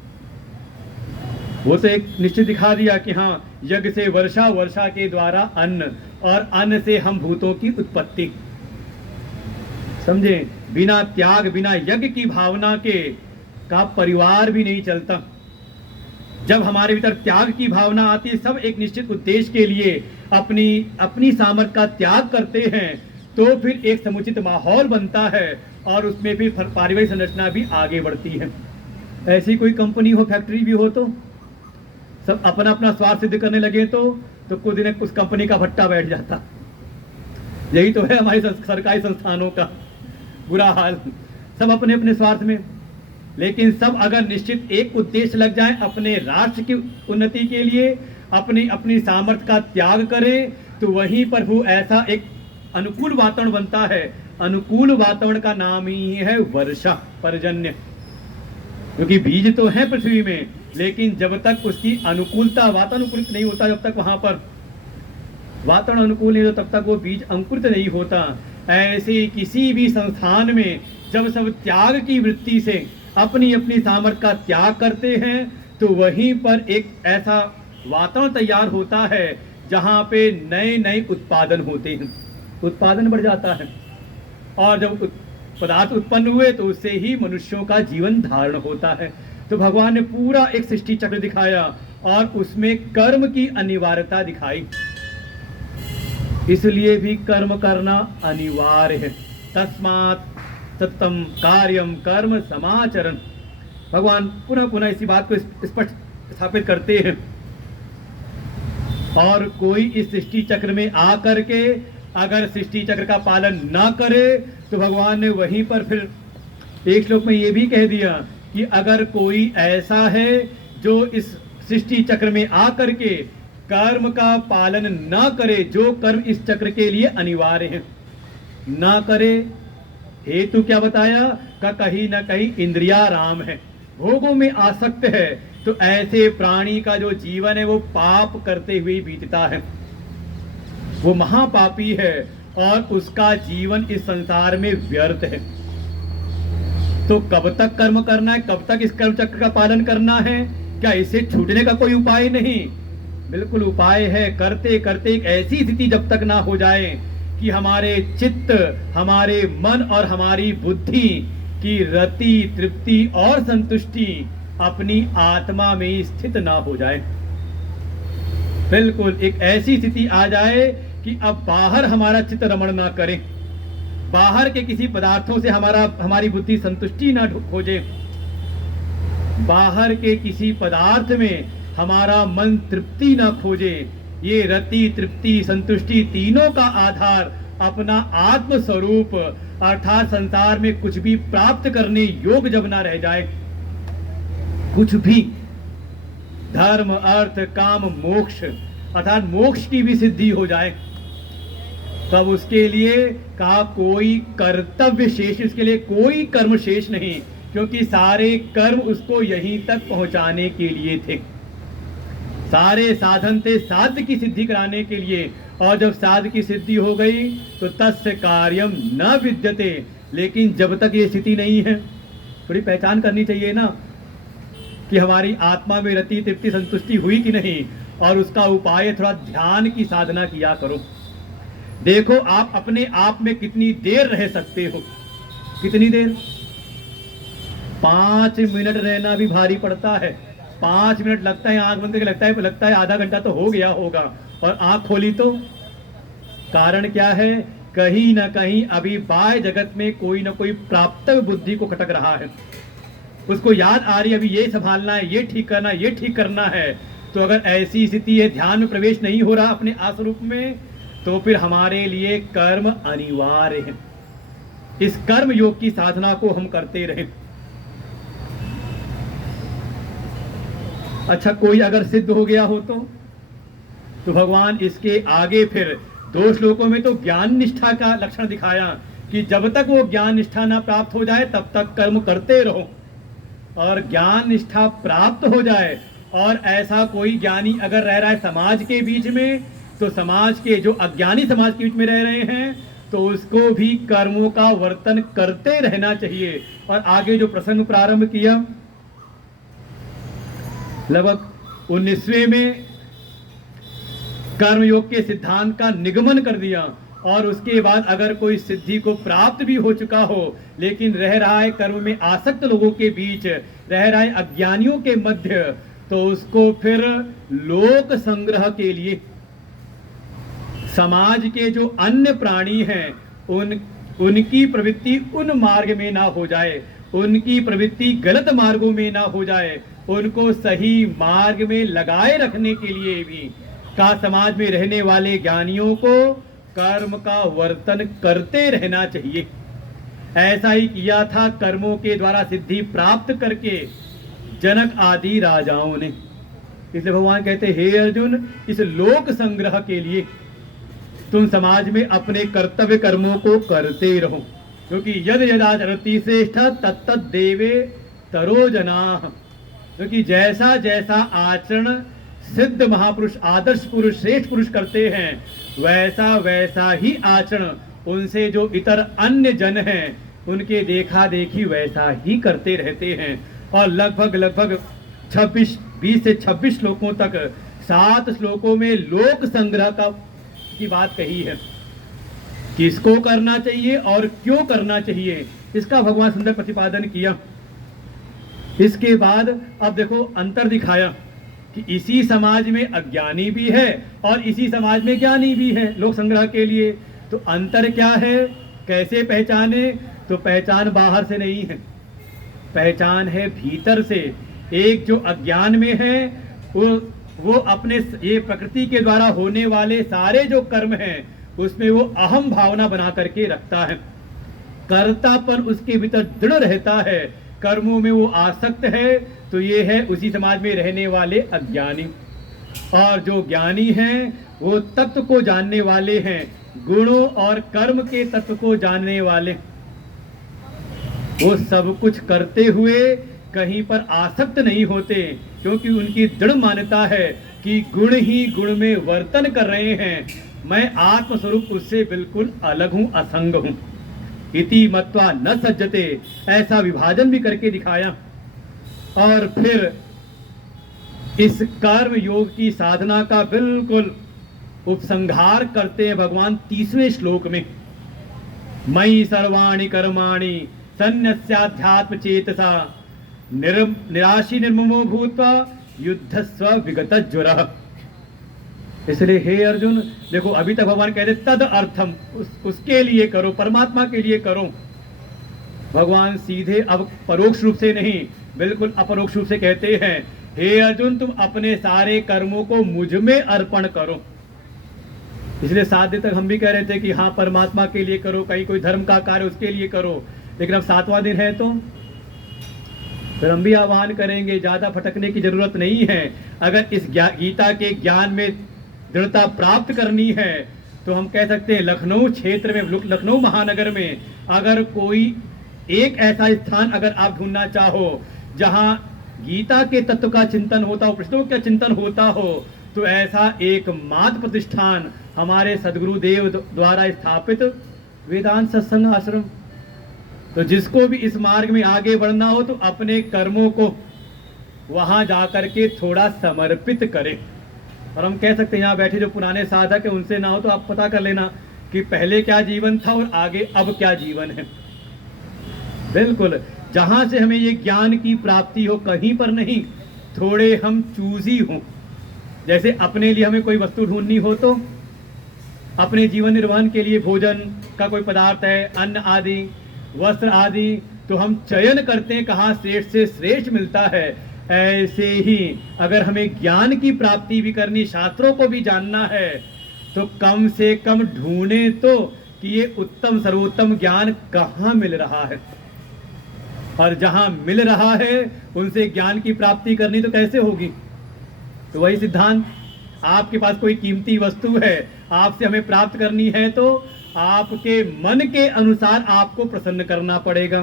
वो तो एक निश्चित दिखा दिया कि हाँ, यज्ञ से वर्षा, वर्षा के द्वारा अन्न, और अन्न से हम भूतों की उत्पत्ति। समझे, बिना त्याग बिना यज्ञ की भावना के का परिवार भी नहीं चलता। जब हमारे भीतर त्याग की भावना आती है, सब एक निश्चित उद्देश्य के लिए अपनी सामर्थ्य का त्याग करते हैं, तो फिर एक समुचित माहौल बनता है, और उसमें फिर पारिवारिक संरचना भी आगे बढ़ती है। ऐसी कोई कंपनी हो, फैक्ट्री भी हो, तो सब अपना अपना स्वार्थ सिद्ध करने लगे तो कुछ दिन उस कंपनी का भट्टा बैठ जाता। यही तो है हमारी सरकारी संस्थानों का बुरा हाल, सब अपने अपने स्वार्थ में। लेकिन सब अगर निश्चित एक उद्देश्य लग जाए, अपने राष्ट्र की उन्नति के लिए अपनी सामर्थ्य का त्याग करें, तो वहीं पर वो ऐसा एक अनुकूल वातावरण बनता है। अनुकूल वातावरण का नाम ही है वर्षा, पर्जन्य। क्योंकि बीज तो है पृथ्वी में, लेकिन जब तक उसकी अनुकूलता, वातानुकूलित नहीं होता, जब तक वहां पर वातावरण अनुकूल नहीं हो, तब तक वो बीज अंकुरित नहीं होता। ऐसे किसी भी संस्थान में जब सब त्याग की वृत्ति से अपनी सामर्थ्य का त्याग करते हैं, तो वहीं पर एक ऐसा वातावरण तैयार होता है जहां पे नए नए उत्पादन होते हैं, उत्पादन बढ़ जाता है, और जब पदार्थ उत्पन्न हुए तो उससे ही मनुष्यों का जीवन धारण होता है। तो भगवान ने पूरा एक सृष्टि चक्र दिखाया, और उसमें कर्म की अनिवार्यता दिखाई। इसलिए भी कर्म करना अनिवार्य है। तस्मात् सततम कार्यम कर्म समाचरण। भगवान पुनः पुनः इसी बात को स्पष्ट स्थापित करते हैं। और कोई इस सृष्टि चक्र में आकर के अगर सृष्टि चक्र का पालन ना करे, तो भगवान ने वहीं पर फिर एक श्लोक में ये भी कह दिया कि अगर कोई ऐसा है जो इस सृष्टि चक्र में आकर के कर्म का पालन ना करे, जो कर्म इस चक्र के लिए अनिवार्य है, ना करे, हेतु क्या बताया का कहीं ना कहीं इंद्रियाराम है, भोगों में आसक्त है, तो ऐसे प्राणी का जो जीवन है वो पाप करते हुए बीतता है, वो महापापी है, और उसका जीवन इस संसार में व्यर्थ है। तो कब तक कर्म करना है, कब तक इस कर्म चक्र का पालन करना है? क्या इससे छूटने का कोई उपाय नहीं? बिल्कुल उपाय है। करते करते एक ऐसी स्थिति जब तक ना हो जाए कि हमारे चित्त, हमारे मन और हमारी बुद्धि की रति, तृप्ति और संतुष्टि अपनी आत्मा में स्थित ना हो जाए। बिल्कुल एक ऐसी स्थिति आ जाए कि अब बाहर हमारा चित्त रमण ना करे, बाहर के किसी पदार्थों से हमारी बुद्धि संतुष्टि ना खोजे, बाहर के किसी पदार्थ में हमारा मन तृप्ति न खोजे। ये रति, तृप्ति, संतुष्टि तीनों का आधार अपना आत्म स्वरूप अर्थात संसार में कुछ भी प्राप्त करने योग्य जब ना रह जाए, कुछ भी धर्म, अर्थ, काम, मोक्ष अर्थात मोक्ष की भी सिद्धि हो जाए, तब उसके लिए कहा कोई कर्तव्य शेष, उसके लिए कोई कर्म शेष नहीं, क्योंकि सारे कर्म उसको यहीं तक पहुंचाने के लिए थे। सारे साधन थे साध्य की सिद्धि कराने के लिए, और जब साध्य की सिद्धि हो गई तो तस्य कार्यम न विद्यते। लेकिन जब तक ये स्थिति नहीं है, थोड़ी पहचान करनी चाहिए ना कि हमारी आत्मा में रति, तृप्ति, संतुष्टि हुई कि नहीं, और उसका उपाय थोड़ा ध्यान की साधना किया करो। देखो आप अपने आप में कितनी देर रह सकते हो, कितनी देर। 5 मिनट रहना भी भारी पड़ता है। 5 मिनट लगता है, आंख बंद करके लगता है आधा घंटा तो हो गया होगा, और आंख खोली तो कारण क्या है, कहीं ना कहीं अभी बाह्य जगत में कोई ना कोई प्राप्त बुद्धि को खटक रहा है, उसको याद आ रही है अभी ये संभालना है, ये ठीक करना है, ये ठीक करना है। तो अगर ऐसी स्थिति है, ध्यान में प्रवेश नहीं हो रहा अपने आस्वरूप में, तो फिर हमारे लिए कर्म अनिवार्य है। इस कर्म योग की साधना को हम करते रहें। अच्छा, कोई अगर सिद्ध हो गया हो तो भगवान इसके आगे फिर 2 श्लोकों में तो ज्ञान निष्ठा का लक्षण दिखाया कि जब तक वो ज्ञान निष्ठा ना प्राप्त हो जाए तब तक कर्म करते रहो, और ज्ञान निष्ठा प्राप्त हो जाए और ऐसा कोई ज्ञानी अगर रह रहा है समाज के बीच में, तो समाज के जो अज्ञानी समाज के बीच में रह रहे हैं तो उसको भी कर्मों का वर्तन करते रहना चाहिए। और आगे जो प्रसंग प्रारंभ किया लगभग 19वें में कर्मयोग के सिद्धांत का निगमन कर दिया, और उसके बाद अगर कोई सिद्धि को प्राप्त भी हो चुका हो लेकिन रह रहा है कर्म में आसक्त लोगों के बीच, रह रहा है अज्ञानियों के मध्य, तो उसको फिर लोक संग्रह के लिए समाज के जो अन्य प्राणी हैं उनकी प्रवृत्ति उन मार्ग में ना हो जाए, उनकी प्रवृत्ति गलत मार्गों में ना हो जाए, उनको सही मार्ग में लगाए रखने के लिए भी का समाज में रहने वाले ज्ञानियों को कर्म का वर्तन करते रहना चाहिए। ऐसा ही किया था कर्मों के द्वारा सिद्धि प्राप्त करके जनक आदि राजाओं ने। इसलिए भगवान कहते हे अर्जुन, इस लोक संग्रह के लिए तुम समाज में अपने कर्तव्य कर्मों को करते रहो, क्योंकि यद यदाचरति श्रेष्ठ तत्त देवे तरो जनाः। क्योंकि जैसा जैसा आचरण सिद्ध महापुरुष, आदर्श पुरुष, श्रेष्ठ पुरुष करते हैं, वैसा वैसा ही आचरण उनसे जो इतर अन्य जन हैं उनके देखा देखी वैसा ही करते रहते हैं। और लगभग 20 से 26 श्लोकों तक 7 श्लोकों में लोक संग्रह की बात कही है, किसको करना चाहिए और क्यों करना चाहिए, इसका भगवान सुंदर प्रतिपादन किया। इसके बाद अब देखो अंतर दिखाया कि इसी समाज में अज्ञानी भी है और इसी समाज में ज्ञानी भी है लोक संग्रह के लिए। तो अंतर क्या है, कैसे पहचाने, तो पहचान बाहर से नहीं है, पहचान है भीतर से। एक जो अज्ञान में है वो अपने ये प्रकृति के द्वारा होने वाले सारे जो कर्म हैं उसमें वो अहम भावना बना करके रखता है, कर्तापन उसके भीतर दृढ़ रहता है, कर्मों में वो आसक्त है। तो ये है उसी समाज में रहने वाले अज्ञानी। और जो ज्ञानी हैं वो तत्व को जानने वाले हैं, गुणों और कर्म के तत्व को जानने वाले। वो सब कुछ करते हुए कहीं पर आसक्त नहीं होते, क्योंकि उनकी दृढ़ मान्यता है कि गुण ही गुण में वर्तन कर रहे हैं, मैं आत्मस्वरूप उससे बिल्कुल अलग हूं, असंग हूं। इति मत्वा न सज्जते, ऐसा विभाजन भी करके दिखाया। और फिर इस कर्म योग की साधना का बिल्कुल उपसंहार करते हैं भगवान 30वें श्लोक में। मयि सर्वाणि कर्माणि सन्न्यस्याध्यात्म चेतसा निराशी निर्ममो भूत्वा युद्धस्व विगत ज्वरः। इसलिए हे अर्जुन देखो, अभी तक भगवान कहते तद अर्थम, उसके लिए करो, परमात्मा के लिए करो। भगवान सीधे अब परोक्ष रूप से नहीं, बिल्कुल अपरोक्ष रूप से कहते हैं, हे अर्जुन तुम अपने सारे कर्मों को मुझ में अर्पण करो। इसलिए 7 दिन तक हम भी कह रहे थे कि हाँ परमात्मा के लिए करो, कहीं कोई धर्म का कार्य उसके लिए करो, लेकिन अब 7वां दिन है तो फिर हम भी आह्वान करेंगे, ज़्यादा भटकने की जरूरत नहीं है। अगर इस गीता के ज्ञान में दृढ़ता प्राप्त करनी है तो हम कह सकते हैं लखनऊ क्षेत्र में, लखनऊ महानगर में अगर कोई एक ऐसा स्थान अगर आप ढूंढना चाहो जहां गीता के तत्व का चिंतन होता हो, प्रश्नों का चिंतन होता हो, तो ऐसा एक मात्र प्रतिष्ठान हमारे सदगुरुदेव द्वारा स्थापित वेदांत सत्संग आश्रम। तो जिसको भी इस मार्ग में आगे बढ़ना हो तो अपने कर्मों को वहां जाकर के थोड़ा समर्पित करें। और हम कह सकते हैं यहाँ बैठे जो पुराने साधक है उनसे ना हो तो आप पता कर लेना कि पहले क्या जीवन था और आगे अब क्या जीवन है। बिल्कुल जहां से हमें ये ज्ञान की प्राप्ति हो, कहीं पर नहीं, थोड़े हम चूजी हों। जैसे अपने लिए हमें कोई वस्तु ढूंढनी हो तो अपने जीवन निर्वहन के लिए भोजन का कोई पदार्थ है, अन्न आदि, वस्त्र आदि, तो हम चयन करते हैं कहाँ श्रेष्ठ से श्रेष्ठ मिलता है। ऐसे ही अगर हमें ज्ञान की प्राप्ति भी करनी, शास्त्रों को भी जानना है, तो कम से कम ढूंढे तो कि ये उत्तम सर्वोत्तम ज्ञान कहाँ मिल रहा है, और जहां मिल रहा है उनसे ज्ञान की प्राप्ति करनी तो कैसे होगी। तो वही सिद्धांत, आपके पास कोई कीमती वस्तु है, आपसे हमें प्राप्त करनी है तो आपके मन के अनुसार आपको प्रसन्न करना पड़ेगा।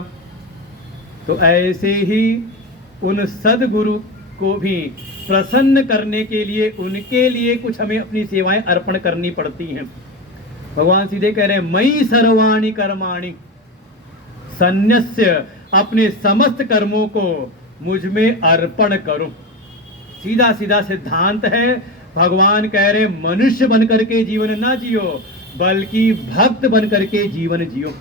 तो ऐसे ही उन सदगुरु को भी प्रसन्न करने के लिए उनके लिए कुछ हमें अपनी सेवाएं अर्पण करनी पड़ती हैं। भगवान सीधे कह रहे हैं, मयि सर्वाणि कर्माणि सन्न्यस्य, अपने समस्त कर्मों को मुझ में अर्पण करो। सीधा सीधा सिद्धांत है। भगवान कह रहे मनुष्य बनकर के जीवन ना जियो, बल्कि भक्त बनकर के जीवन जियो।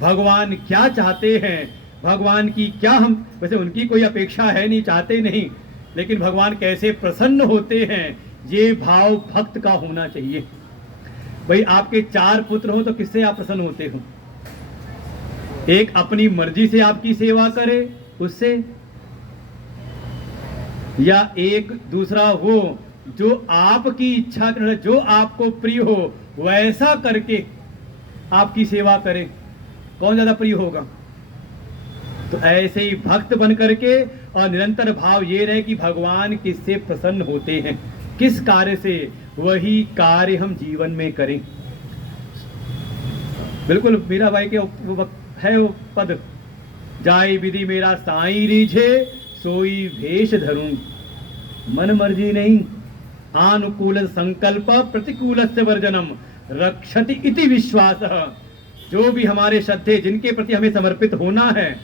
भगवान क्या चाहते हैं, भगवान की क्या, हम वैसे उनकी कोई अपेक्षा है नहीं, चाहते नहीं, लेकिन भगवान कैसे प्रसन्न होते हैं ये भाव भक्त का होना चाहिए। भाई आपके 4 पुत्र हो तो किससे आप प्रसन्न होते हो? एक अपनी मर्जी से आपकी सेवा करे उससे, या एक दूसरा वो जो आपकी इच्छा करे, जो आपको प्रिय हो वैसा करके आपकी सेवा करे, कौन ज्यादा प्रिय होगा? तो ऐसे ही भक्त बन करके और निरंतर भाव ये रहे कि भगवान किससे प्रसन्न होते हैं, किस कार्य से, वही कार्य हम जीवन में करें। बिल्कुल मीरा बाई के वो है वो पद, जाई विधि मेरा साईं रीझे सोई भेष धरूं, मन मर्जी नहीं, आनुकूल संकल्प प्रतिकूल से वर्जनम रक्षति इति विश्वास। जो भी हमारे श्रद्धे, जिनके प्रति हमें समर्पित होना है,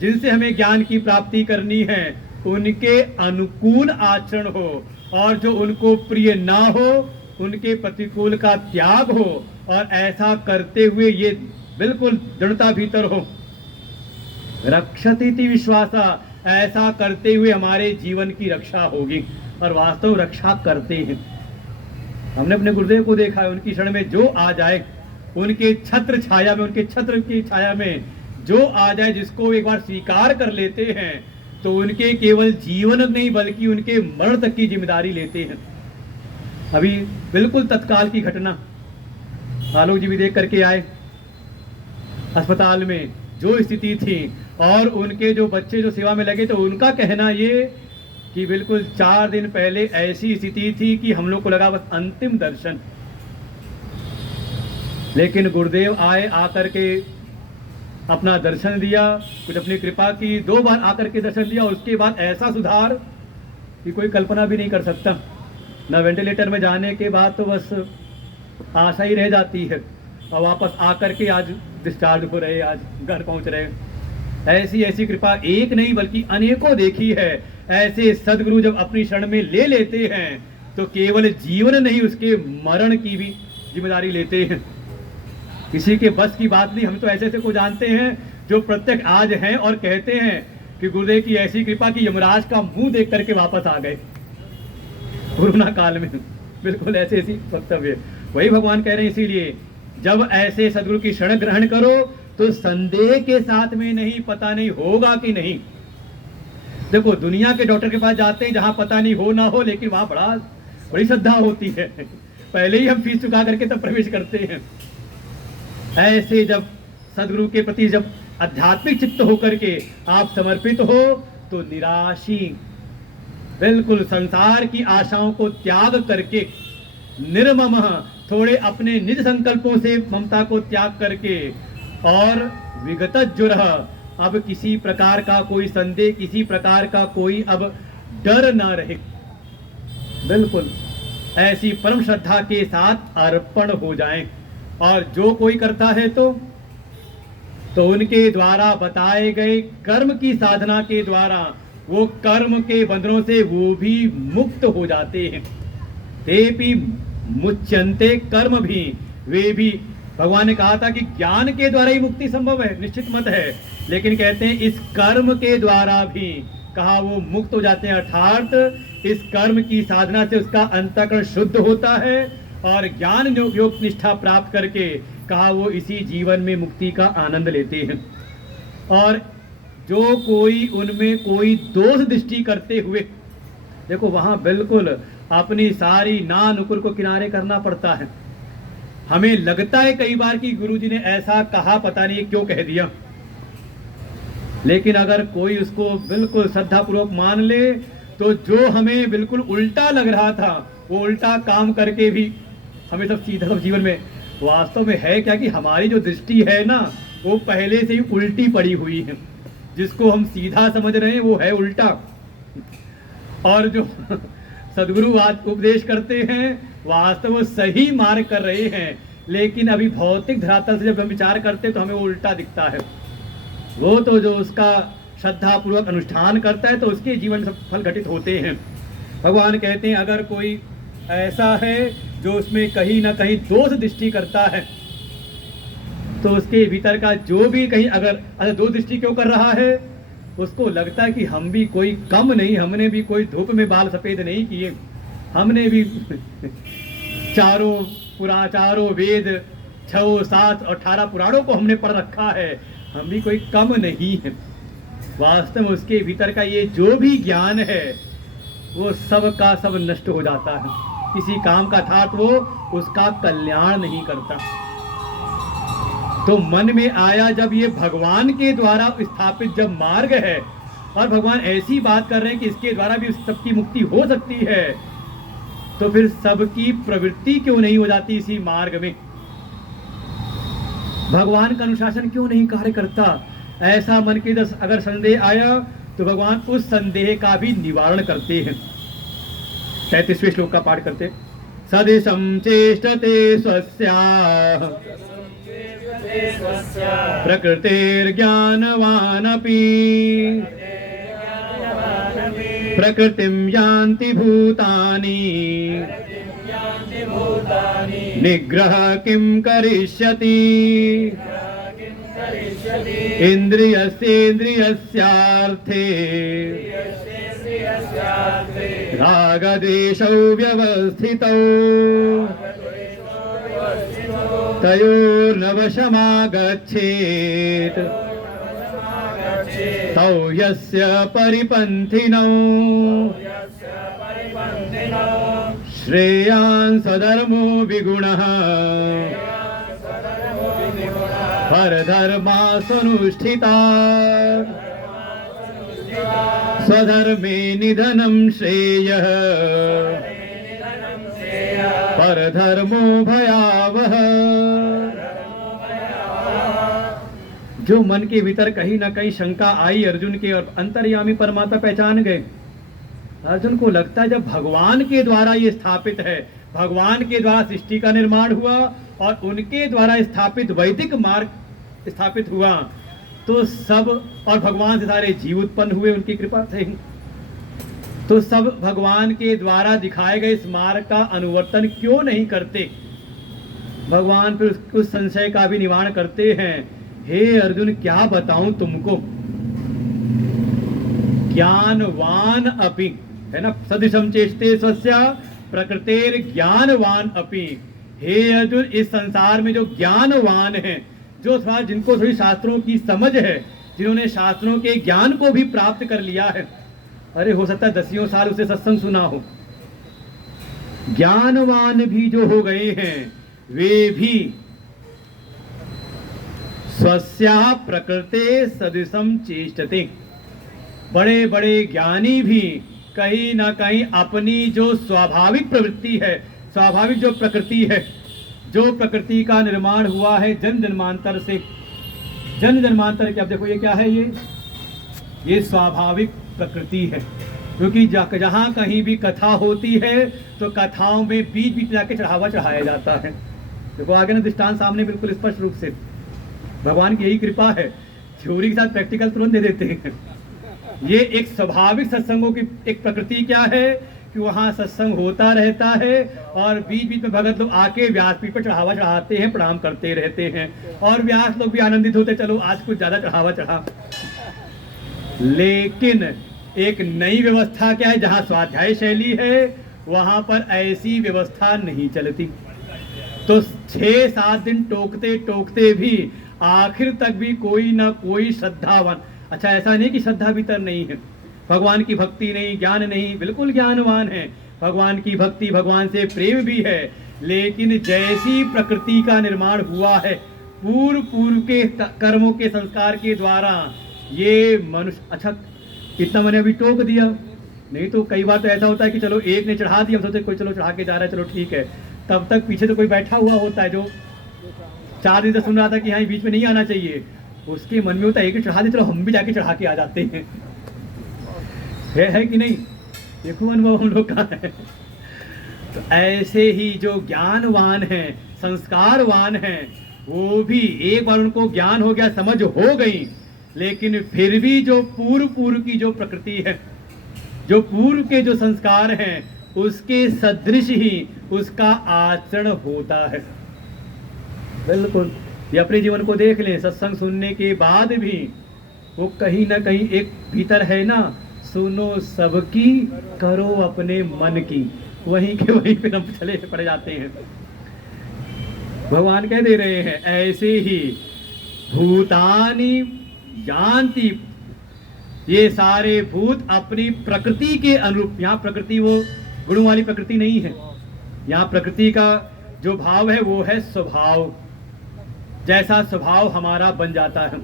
जिनसे हमें ज्ञान की प्राप्ति करनी है, उनके अनुकूल आचरण हो, और जो उनको प्रिय ना हो उनके प्रतिकूल का त्याग हो, और ऐसा करते हुए ये बिल्कुल दृढ़ता भीतर हो। रक्षति इति विश्वासा, ऐसा करते हुए हमारे जीवन की रक्षा होगी, और वास्तव रक्षा करते हैं। हमने अपने गुरुदेव को देखा है, उनकी शरण में जो आ जाए, उनके छत्र छाया में, उनके छत्र की छाया में जो आ जाए, जिसको एक बार स्वीकार कर लेते हैं, तो उनके केवल जीवन नहीं बल्कि उनके मरण तक की जिम्मेदारी लेते हैं। अभी बिल्कुल तत्काल की घटना, आलोक जी भी देख करके आए, अस्पताल में जो स्थिति थी, और उनके जो बच्चे जो सेवा में लगे, तो उनका कहना ये कि बिल्कुल 4 दिन पहले ऐसी स्थिति थी कि हम लोग को लगा बस अंतिम दर्शन, लेकिन गुरुदेव आए, आकर के अपना दर्शन दिया, कुछ अपनी कृपा की, 2 बार आकर के दर्शन दिया, और उसके बाद ऐसा सुधार कि कोई कल्पना भी नहीं कर सकता। ना वेंटिलेटर में जाने के बाद तो बस आशा ही रह जाती है, और वापस आकर के आज डिस्चार्ज हो रहे, आज घर पहुंच रहे। ऐसी ऐसी कृपा एक नहीं बल्कि अनेकों देखी है। ऐसे सदगुरु जब अपनी शरण में ले लेते हैं तो केवल जीवन नहीं, उसके मरण की भी जिम्मेदारी लेते हैं। किसी के बस की बात नहीं। हम तो ऐसे ऐसे को जानते हैं जो प्रत्यक्ष आज हैं और कहते हैं कि गुरुदेव की ऐसी कृपा कि यमराज का मुंह देख करके वापस आ गए कोरोना काल में। बिल्कुल ऐसे ऐसी वक्तव्य। वही भगवान कह रहे हैं, इसीलिए जब ऐसे सदगुरु की शरण ग्रहण करो तो संदेह के साथ में नहीं, पता नहीं होगा कि नहीं, देखो दुनिया के डॉक्टर के पास जाते हैं जहाँ पता नहीं हो ना हो, लेकिन वहाँ बड़ी श्रद्धा होती है। पहले ही हम फीस चुका करके तब प्रवेश करते हैं। ऐसे जब सदगुरु के प्रति जब आध्यात्मिक चित्त होकर के आप समर्पित हो तो निराशी, बिल्कुल संसार की आशाओं को त्याग करके निर्मम, थोड़े अपने निज संकल्पों से ममता को त्याग करके, और विगत जुरह, अब किसी प्रकार का कोई संदेह, किसी प्रकार का कोई अब डर ना रहे, बिल्कुल ऐसी परम श्रद्धा के साथ अर्पण हो जाएं। और जो कोई करता है तो उनके द्वारा बताए गए कर्म की साधना के द्वारा वो कर्म के बंधनों से वो भी मुक्त हो जाते हैं। ते भी मुच्यन्ते, कर्म भी, वे भी। भगवान ने कहा था कि ज्ञान के द्वारा ही मुक्ति संभव है, निश्चित मत है, लेकिन कहते हैं इस कर्म के द्वारा भी कहा वो मुक्त हो जाते हैं। अर्थात इस कर्म की साधना से उसका अंतःकरण शुद्ध होता है और ज्ञान योग निष्ठा प्राप्त करके कहा वो इसी जीवन में मुक्ति का आनंद लेते हैं। और जो कोई उनमें कोई दोष दृष्टि करते हुए, देखो वहां बिल्कुल अपनी सारी ना नुकुर को किनारे करना पड़ता है। हमें लगता है कई बार कि गुरुजी ने ऐसा कहा, पता नहीं क्यों कह दिया, लेकिन अगर कोई उसको बिल्कुल श्रद्धापूर्वक मान ले तो जो हमें बिल्कुल उल्टा लग रहा था वो उल्टा काम करके भी हमें सब सीधा सब जीवन में, वास्तव में है क्या कि हमारी जो दृष्टि है ना वो पहले से ही उल्टी पड़ी हुई है। जिसको हम सीधा समझ रहे हैं वो है उल्टा। और जो सदगुरु आज उपदेश करते हैं वास्तव वो सही मार्ग कर रहे हैं, लेकिन अभी भौतिक धरातल से जब हम विचार करते हैं तो हमें वो उल्टा दिखता है। वो तो जो उसका श्रद्धा पूर्वक अनुष्ठान करता है तो उसके जीवन सब फल घटित होते हैं। भगवान कहते हैं अगर कोई ऐसा है जो उसमें कहीं ना कहीं दोष दृष्टि करता है तो उसके भीतर का जो भी कहीं अगर दो दृष्टि क्यों कर रहा है, उसको लगता है कि हम भी कोई कम नहीं, हमने भी कोई धूप में बाल सफेद नहीं किए, हमने भी चारों वेद 6, 7 और 18 पुराणों को हमने पढ़ रखा है, हम भी कोई कम नहीं है। वास्तव में उसके भीतर का ये जो भी ज्ञान है वो सब का सब नष्ट हो जाता है, किसी काम का था तो वो उसका कल्याण नहीं करता। तो मन में आया जब ये भगवान के द्वारा स्थापित जब मार्ग है और भगवान ऐसी बात कर रहे हैं कि इसके द्वारा भी सबकी मुक्ति हो सकती है, तो फिर सबकी प्रवृत्ति क्यों नहीं हो जाती इसी मार्ग में? भगवान का अनुशासन क्यों नहीं कार्य करता? ऐसा मन के अगर संदेह आया तो भगवान उस संदेह का भी निवारण करते हैं। 33वें श्लोक का पाठ करते। सदिशं चेष्टते स्वस्याः प्रकृतिर्ज्ञानवानपि प्रकृतिं यान्ति भूतानि निग्रह किं करिष्यति इन्द्रियस्येन्द्रियस्यार्थे रागदेशौ व्यवस्थितौ तयोर्नवशमागच्छेत् तौ यस्य परिपन्थिनौ श्रेयान् स्वधर्मो विगुणः परधर्मास्वनुष्ठिता स्वधर्मे निधनं श्रेयः परधर्मो भयावह। जो मन के भीतर कहीं ना कहीं शंका आई अर्जुन के और अंतर्यामी परमात्मा पहचान गए। अर्जुन को लगता है जब भगवान के द्वारा ये स्थापित है, भगवान के द्वारा सृष्टि का निर्माण हुआ और उनके द्वारा स्थापित वैदिक मार्ग स्थापित हुआ तो सब, और भगवान से सारे जीव उत्पन्न हुए उनकी कृपा से, तो सब भगवान के द्वारा दिखाए गए इस मार्ग का अनुवर्तन क्यों नहीं करते? भगवान फिर उस संशय का भी निवारण करते हैं। हे अर्जुन क्या बताऊं तुमको, ज्ञानवान अपि, है ना, सदृशं चेष्टे स्वस्य प्रकृतेर ज्ञानवान अपि। हे अर्जुन इस संसार में जो ज्ञानवान हैं, जो जिनको थोड़ी शास्त्रों की समझ है, जिन्होंने शास्त्रों के ज्ञान को भी प्राप्त कर लिया है, अरे हो सकता है दसियों साल उसे सत्संग सुना हो। ज्ञानवान भी जो हो गए हैं वे भी स्वस्या प्रकृते सदृशम चेष्टते। बड़े बड़े ज्ञानी भी कहीं ना कहीं अपनी जो स्वाभाविक प्रवृत्ति है, स्वाभाविक जो प्रकृति है, जो प्रकृति का निर्माण हुआ है जन्म जन्मांतर से, जन्म जन्मांतर के, अब देखो ये क्या है, ये स्वाभाविक प्रकृति है। क्योंकि जहाँ कहीं भी कथा होती है तो कथाओं में बीच बीच जाके चढ़ावा चढ़ाया जाता है। देखो आगे ना दृष्टांत सामने बिल्कुल स्पष्ट रूप से, भगवान की यही कृपा है, थ्योरी के साथ प्रैक्टिकल तुरंत दे देते हैं। ये एक स्वाभाविक सत्संगों की एक प्रकृति क्या है कि वहाँ सत्संग होता रहता है और बीच बीच में भगत लोग आके व्यासपीठ पर चढ़ावा चढ़ाते हैं, प्रणाम करते रहते हैं और व्यास लोग भी आनंदित होते, चलो आज कुछ ज्यादा चढ़ावा चढ़ा। लेकिन एक नई व्यवस्था क्या है, जहाँ स्वाध्याय शैली है वहां पर ऐसी व्यवस्था नहीं चलती। तो 6-7 दिन टोकते टोकते भी आखिर तक भी कोई ना कोई श्रद्धावान, अच्छा ऐसा नहीं कि श्रद्धा भीतर नहीं है, भगवान की भक्ति नहीं, ज्ञान नहीं, बिल्कुल ज्ञानवान है, भगवान की भक्ति, भगवान से प्रेम भी है, लेकिन जैसी प्रकृति का निर्माण हुआ है पूर्व के कर्मों के संस्कार के द्वारा, ये मनुष्य, अच्छा इतना मैंने अभी टोक दिया, नहीं तो कई बार तो ऐसा होता है कि चलो एक ने चढ़ा दिया, हम सोचते कोई चलो चढ़ा के जा रहा है, चलो ठीक है, तब तक पीछे तो कोई बैठा हुआ होता है जो 4 दिन से सुन रहा था कि हाँ बीच में नहीं आना चाहिए, उसके मन में होता है एक चढ़ा दे, चलो हम भी जाके चढ़ा के आ जाते हैं। है कि नहीं? देखो अनुभव हम लोग का है। तो ऐसे ही जो ज्ञानवान हैं, संस्कारवान हैं, वो भी एक बार उनको ज्ञान हो गया, समझ हो गई, लेकिन फिर भी जो पूर्व की जो प्रकृति है, जो पूर्व के जो संस्कार हैं, उसके सदृश ही उसका आचरण होता है। बिल्कुल, ये अपने जीवन को देख लें, सत्संग सुनने के बाद भी वो कहीं ना कहीं एक भीतर है ना, सुनो सबकी करो अपने मन की, वहीं के वहीं पे हम चले पड़ जाते हैं। भगवान कह दे रहे हैं ऐसे ही भूतानि यान्ति, ये सारे भूत अपनी प्रकृति के अनुरूप, यहाँ प्रकृति वो गुणों वाली प्रकृति नहीं है, यहाँ प्रकृति का जो भाव है वो है स्वभाव, जैसा स्वभाव हमारा बन जाता है।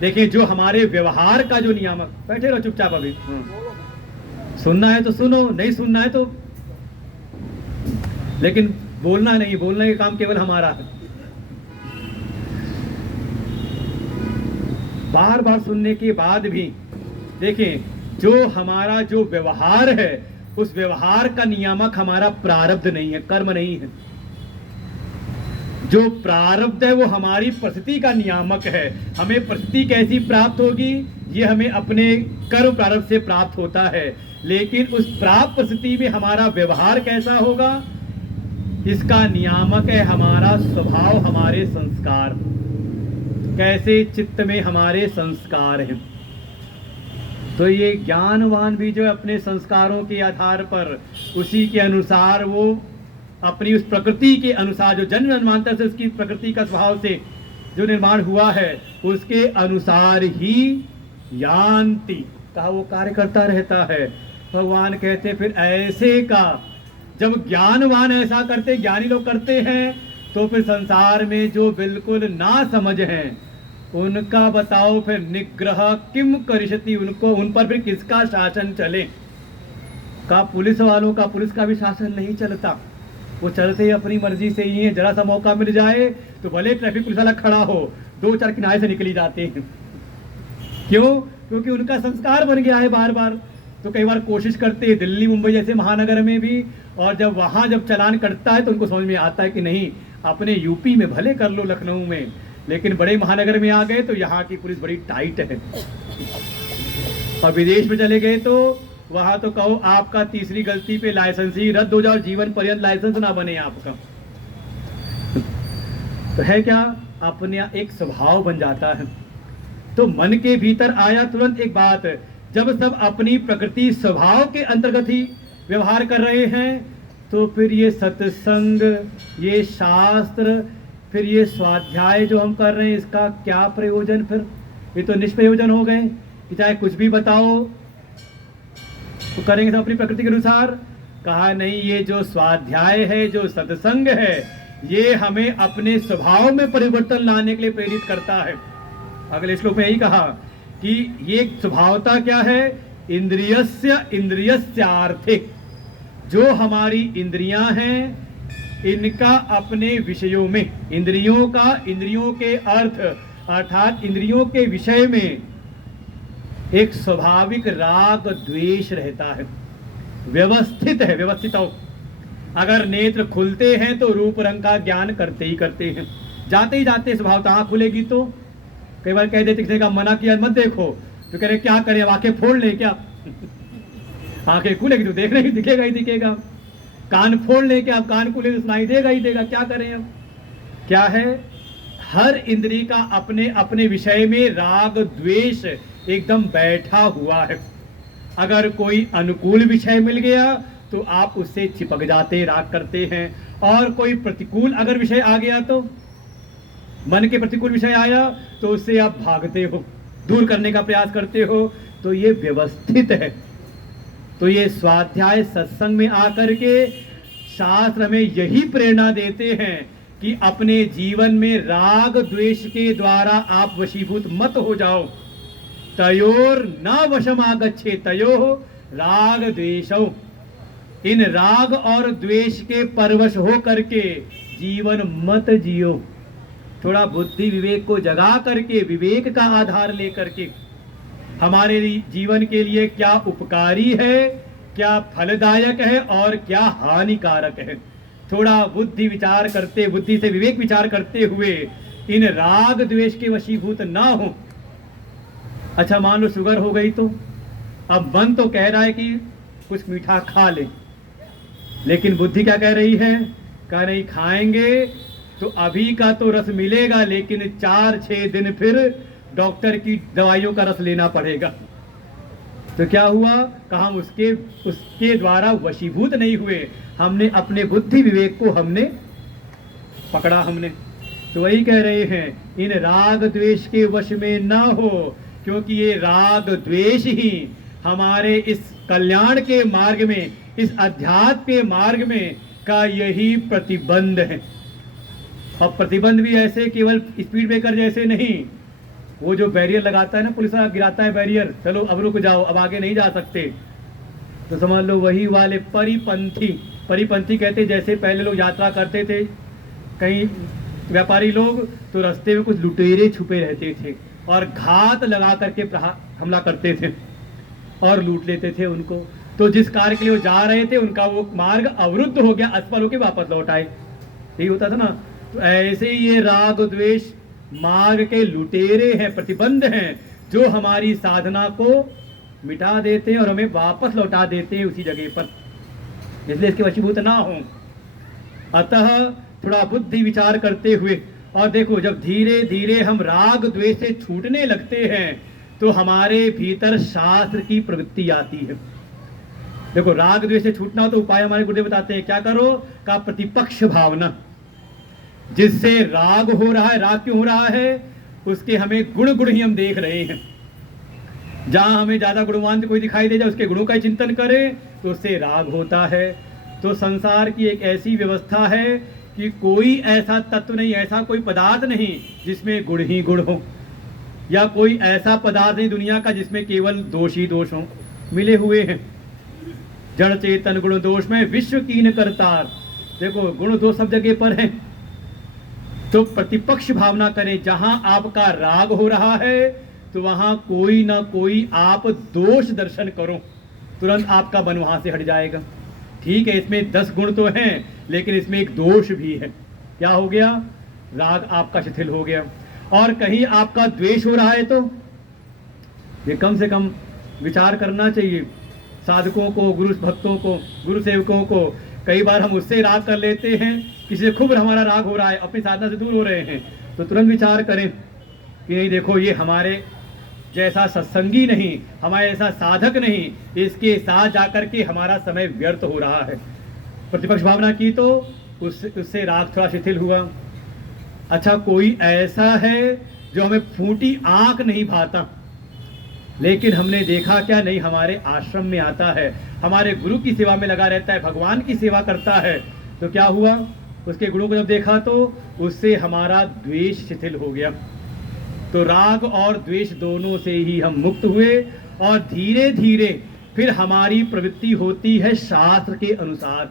देखिए जो हमारे व्यवहार का जो नियामक, बैठे रहो चुपचाप, अभी सुनना है तो सुनो, नहीं सुनना है तो, लेकिन बोलना नहीं, बोलने का काम केवल हमारा है। बार बार सुनने के बाद भी देखें जो हमारा जो व्यवहार है, उस व्यवहार का नियामक हमारा प्रारब्ध नहीं है, कर्म नहीं है। जो प्रारब्ध है वो हमारी परिस्थिति का नियामक है। हमें परिस्थिति कैसी प्राप्त होगी, ये हमें अपने कर्म प्रारब्ध से प्राप्त होता है, लेकिन उस प्राप्त परिस्थिति में हमारा व्यवहार कैसा होगा, इसका नियामक है हमारा स्वभाव, हमारे संस्कार, कैसे चित्त में हमारे संस्कार हैं। तो ये ज्ञानवान भी जो अपने संस्कारों के आधार पर, उसी के अनुसार वो अपनी उस प्रकृति के अनुसार, जो जन्म जन्मांतर से उसकी प्रकृति का स्वभाव से जो निर्माण हुआ है, उसके अनुसार ही यान्ति, कहा वो कार्य करता रहता है। भगवान कहते फिर ऐसे का जब ज्ञानवान ऐसा करते, ज्ञानी लोग करते हैं, तो फिर संसार में जो बिल्कुल ना समझ हैं उनका बताओ फिर निग्रह किम करिष्यति, उनको उन पर फिर किसका शासन चले। का पुलिस वालों का, पुलिस का भी शासन नहीं चलता, वो चलते अपनी मर्जी से ही है। जरा सा मौका मिल जाए तो भले ट्रैफिक पुलिस वाला खड़ा हो, 2-4 किनारे से निकली जाते हैं। क्यों? क्योंकि उनका संस्कार बन गया है बार बार। तो कई बार कोशिश करते हैं दिल्ली मुंबई जैसे महानगर में भी, और जब वहाँ जब चालान कटता है तो उनको समझ में आता है कि नहीं, अपने यूपी में भले कर लो, लखनऊ में, लेकिन बड़े महानगर में आ गए तो यहाँ की पुलिस बड़ी टाइट है। और विदेश में चले गए तो वहां तो कहो आपका तीसरी गलती पे लाइसेंस ही रद्द हो जाओ, जीवन पर्यंत लाइसेंस ना बने आपका। तो है क्या, अपने एक स्वभाव बन जाता है। तो मन के भीतर आया तुरंत एक बात, जब सब अपनी प्रकृति स्वभाव के अंतर्गत ही व्यवहार कर रहे हैं, तो फिर ये सत्संग, ये शास्त्र, फिर ये स्वाध्याय जो हम कर रहे हैं, इसका क्या प्रयोजन? फिर ये तो निष्प्रयोजन हो गए कि चाहे कुछ भी बताओ, तो करेंगे सब अपनी प्रकृति के अनुसार। कहा नहीं, ये जो स्वाध्याय है, जो सत्संग है, ये हमें अपने स्वभाव में परिवर्तन लाने के लिए प्रेरित करता है। अगले श्लोक में यही कहा कि ये स्वभावता क्या है, इंद्रियस्य इंद्रियस्यार्थे, जो हमारी इंद्रियां हैं इनका अपने विषयों में, इंद्रियों का इंद्रियों के अर्थ अर्थात इंद्रियों के विषय में एक स्वाभाविक राग द्वेष रहता है, व्यवस्थित है, व्यवस्थित हो। अगर नेत्र खुलते हैं तो रूप रंग का ज्ञान करते ही करते हैं, जाते ही जाते स्वभावतः आँख खुलेगी तो कई बार कह देते किसी का मना किया मत देखो तो कह रहे क्या करें, अब आंखें फोड़ ले क्या आंखें खुलेगी तो देखने ही दिखेगा ही दिखेगा, कान फोड़ ले क्या, अब कान खुले तो सुनाई देगा ही देगा, क्या करें। अब क्या है, हर इंद्री का अपने अपने विषय में राग द्वेष एकदम बैठा हुआ है। अगर कोई अनुकूल विषय मिल गया तो आप उससे चिपक जाते, राग करते हैं, और कोई प्रतिकूल अगर विषय आ गया तो मन के प्रतिकूल विषय आया तो उससे आप भागते हो, दूर करने का प्रयास करते हो। तो ये व्यवस्थित है। तो ये स्वाध्याय सत्संग में आकर के शास्त्र हमें यही प्रेरणा देते हैं कि अपने जीवन में राग द्वेष के द्वारा आप वशीभूत मत हो जाओ। तयोर न वशमागच्छे तयो राग द्वेषौ, इन राग और द्वेष के परवश हो करके जीवन मत जियो। थोड़ा बुद्धि विवेक को जगा करके, विवेक का आधार लेकर के हमारे जीवन के लिए क्या उपकारी है, क्या फलदायक है और क्या हानिकारक है, थोड़ा बुद्धि विचार करते, बुद्धि से विवेक विचार करते हुए इन राग द्वेष के वशीभूत ना हो। अच्छा मान लो शुगर हो गई तो अब मन तो कह रहा है कि कुछ मीठा खा ले, लेकिन बुद्धि क्या कह रही है, कह नहीं खाएंगे तो अभी का तो रस मिलेगा लेकिन 4-6 दिन फिर डॉक्टर की दवाइयों का रस लेना पड़ेगा। तो क्या हुआ, कहा हम उसके द्वारा वशीभूत नहीं हुए, हमने अपने बुद्धि विवेक को हमने पकड़ा हमने। तो वही कह रहे हैं, इन राग द्वेष के वश में ना हो, क्योंकि ये राग द्वेष ही हमारे इस कल्याण के मार्ग में, इस अध्यात्म के मार्ग में का यही प्रतिबंध है। और प्रतिबंध भी ऐसे केवल स्पीड ब्रेकर जैसे नहीं, वो जो बैरियर लगाता है ना पुलिस वाला, गिराता है बैरियर, चलो अब रुक जाओ, अब आगे नहीं जा सकते, तो समझ लो वही वाले परिपंथी कहते, जैसे पहले लोग यात्रा करते थे कहीं व्यापारी लोग, तो रास्ते में कुछ लुटेरे छुपे रहते थे और घात लगा करके हमला करते थे और लूट लेते थे उनको। तो जिस कार्य के लिए वो जा रहे थे उनका वो मार्ग अवरुद्ध हो गया, असफल होकर वापस लौट आए, यही होता था ना। तो ऐसे ही ये राग द्वेष मार्ग के लुटेरे हैं, प्रतिबंध हैं, जो हमारी साधना को मिटा देते हैं और हमें वापस लौटा देते हैं उसी जगह पर, इसलिए इसके वशीभूत ना हो। अतः थोड़ा बुद्धि विचार करते हुए, और देखो जब धीरे धीरे हम राग द्वेष से छूटने लगते हैं तो हमारे भीतर शास्त्र की प्रवृत्ति आती है। देखो राग द्वेष से छूटना हो तो उपाय हमारे गुरुदेव बताते हैं, क्या करो, का प्रतिपक्ष भावना, जिससे राग हो रहा है, राग क्यों हो रहा है, उसके हमें गुण ही हम देख रहे हैं। जहां हमें ज्यादा गुणवान कोई दिखाई दे जाए उसके गुणों का चिंतन करें तो उससे राग होता है। तो संसार की एक ऐसी व्यवस्था है कि कोई ऐसा तत्व नहीं, ऐसा कोई पदार्थ नहीं जिसमें गुण ही गुण हो, या कोई ऐसा पदार्थ नहीं दुनिया का जिसमें केवल दोष ही दोष हो, मिले हुए हैं। जड़ चेतन गुण दोष में विश्व कीन करतार, देखो गुण दोष सब जगह पर है। तो प्रतिपक्ष भावना करें, जहां आपका राग हो रहा है तो वहां कोई ना कोई आप दोष दर्शन करो, तुरंत आपका मन वहां से हट जाएगा। ठीक है, इसमें 10 गुण तो हैं लेकिन इसमें एक दोष भी है। क्या हो गया, राग आपका शिथिल हो गया। और कहीं आपका द्वेष हो रहा है तो ये कम से कम विचार करना चाहिए। साधकों को, गुरु भक्तों को, गुरु सेवकों को कई बार हम उससे राग कर लेते हैं, किसी से खूब हमारा राग हो रहा है, अपनी साधना से दूर हो रहे हैं, तो तुरंत विचार करें कि नहीं देखो ये हमारे जैसा सत्संगी नहीं, हमारे ऐसा साधक नहीं, इसके साथ जाकर के हमारा समय व्यर्थ हो रहा है। प्रतिपक्ष भावना की तो उससे राग थोड़ा शिथिल हुआ। अच्छा कोई ऐसा है जो हमें फूटी आंख नहीं भाता, लेकिन हमने देखा क्या नहीं, हमारे आश्रम में आता है, हमारे गुरु की सेवा में लगा रहता है, भगवान की सेवा करता है, तो क्या हुआ, उसके गुणों को जब देखा तो उससे हमारा द्वेष शिथिल हो गया। तो राग और द्वेष दोनों से ही हम मुक्त हुए और धीरे धीरे फिर हमारी प्रवृत्ति होती है शास्त्र के अनुसार,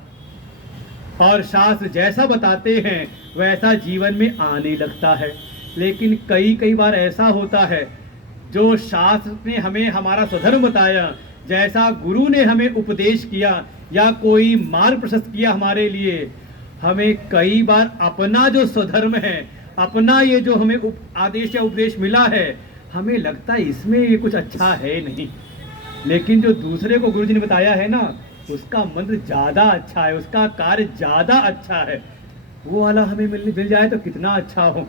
और शास्त्र जैसा बताते हैं वैसा जीवन में आने लगता है। लेकिन कई बार ऐसा होता है, जो शास्त्र ने हमें हमारा स्वधर्म बताया, जैसा गुरु ने हमें उपदेश किया या कोई मार्ग प्रशस्त किया हमारे लिए, हमें कई बार अपना जो स्वधर्म है, अपना ये जो हमें आदेश या उपदेश मिला है, हमें लगता है इसमें ये कुछ अच्छा है नहीं, लेकिन जो दूसरे को गुरु जी ने बताया है ना, उसका मंत्र ज्यादा अच्छा है, उसका कार्य ज्यादा अच्छा है, वो वाला हमें मिल जाए तो कितना अच्छा हो।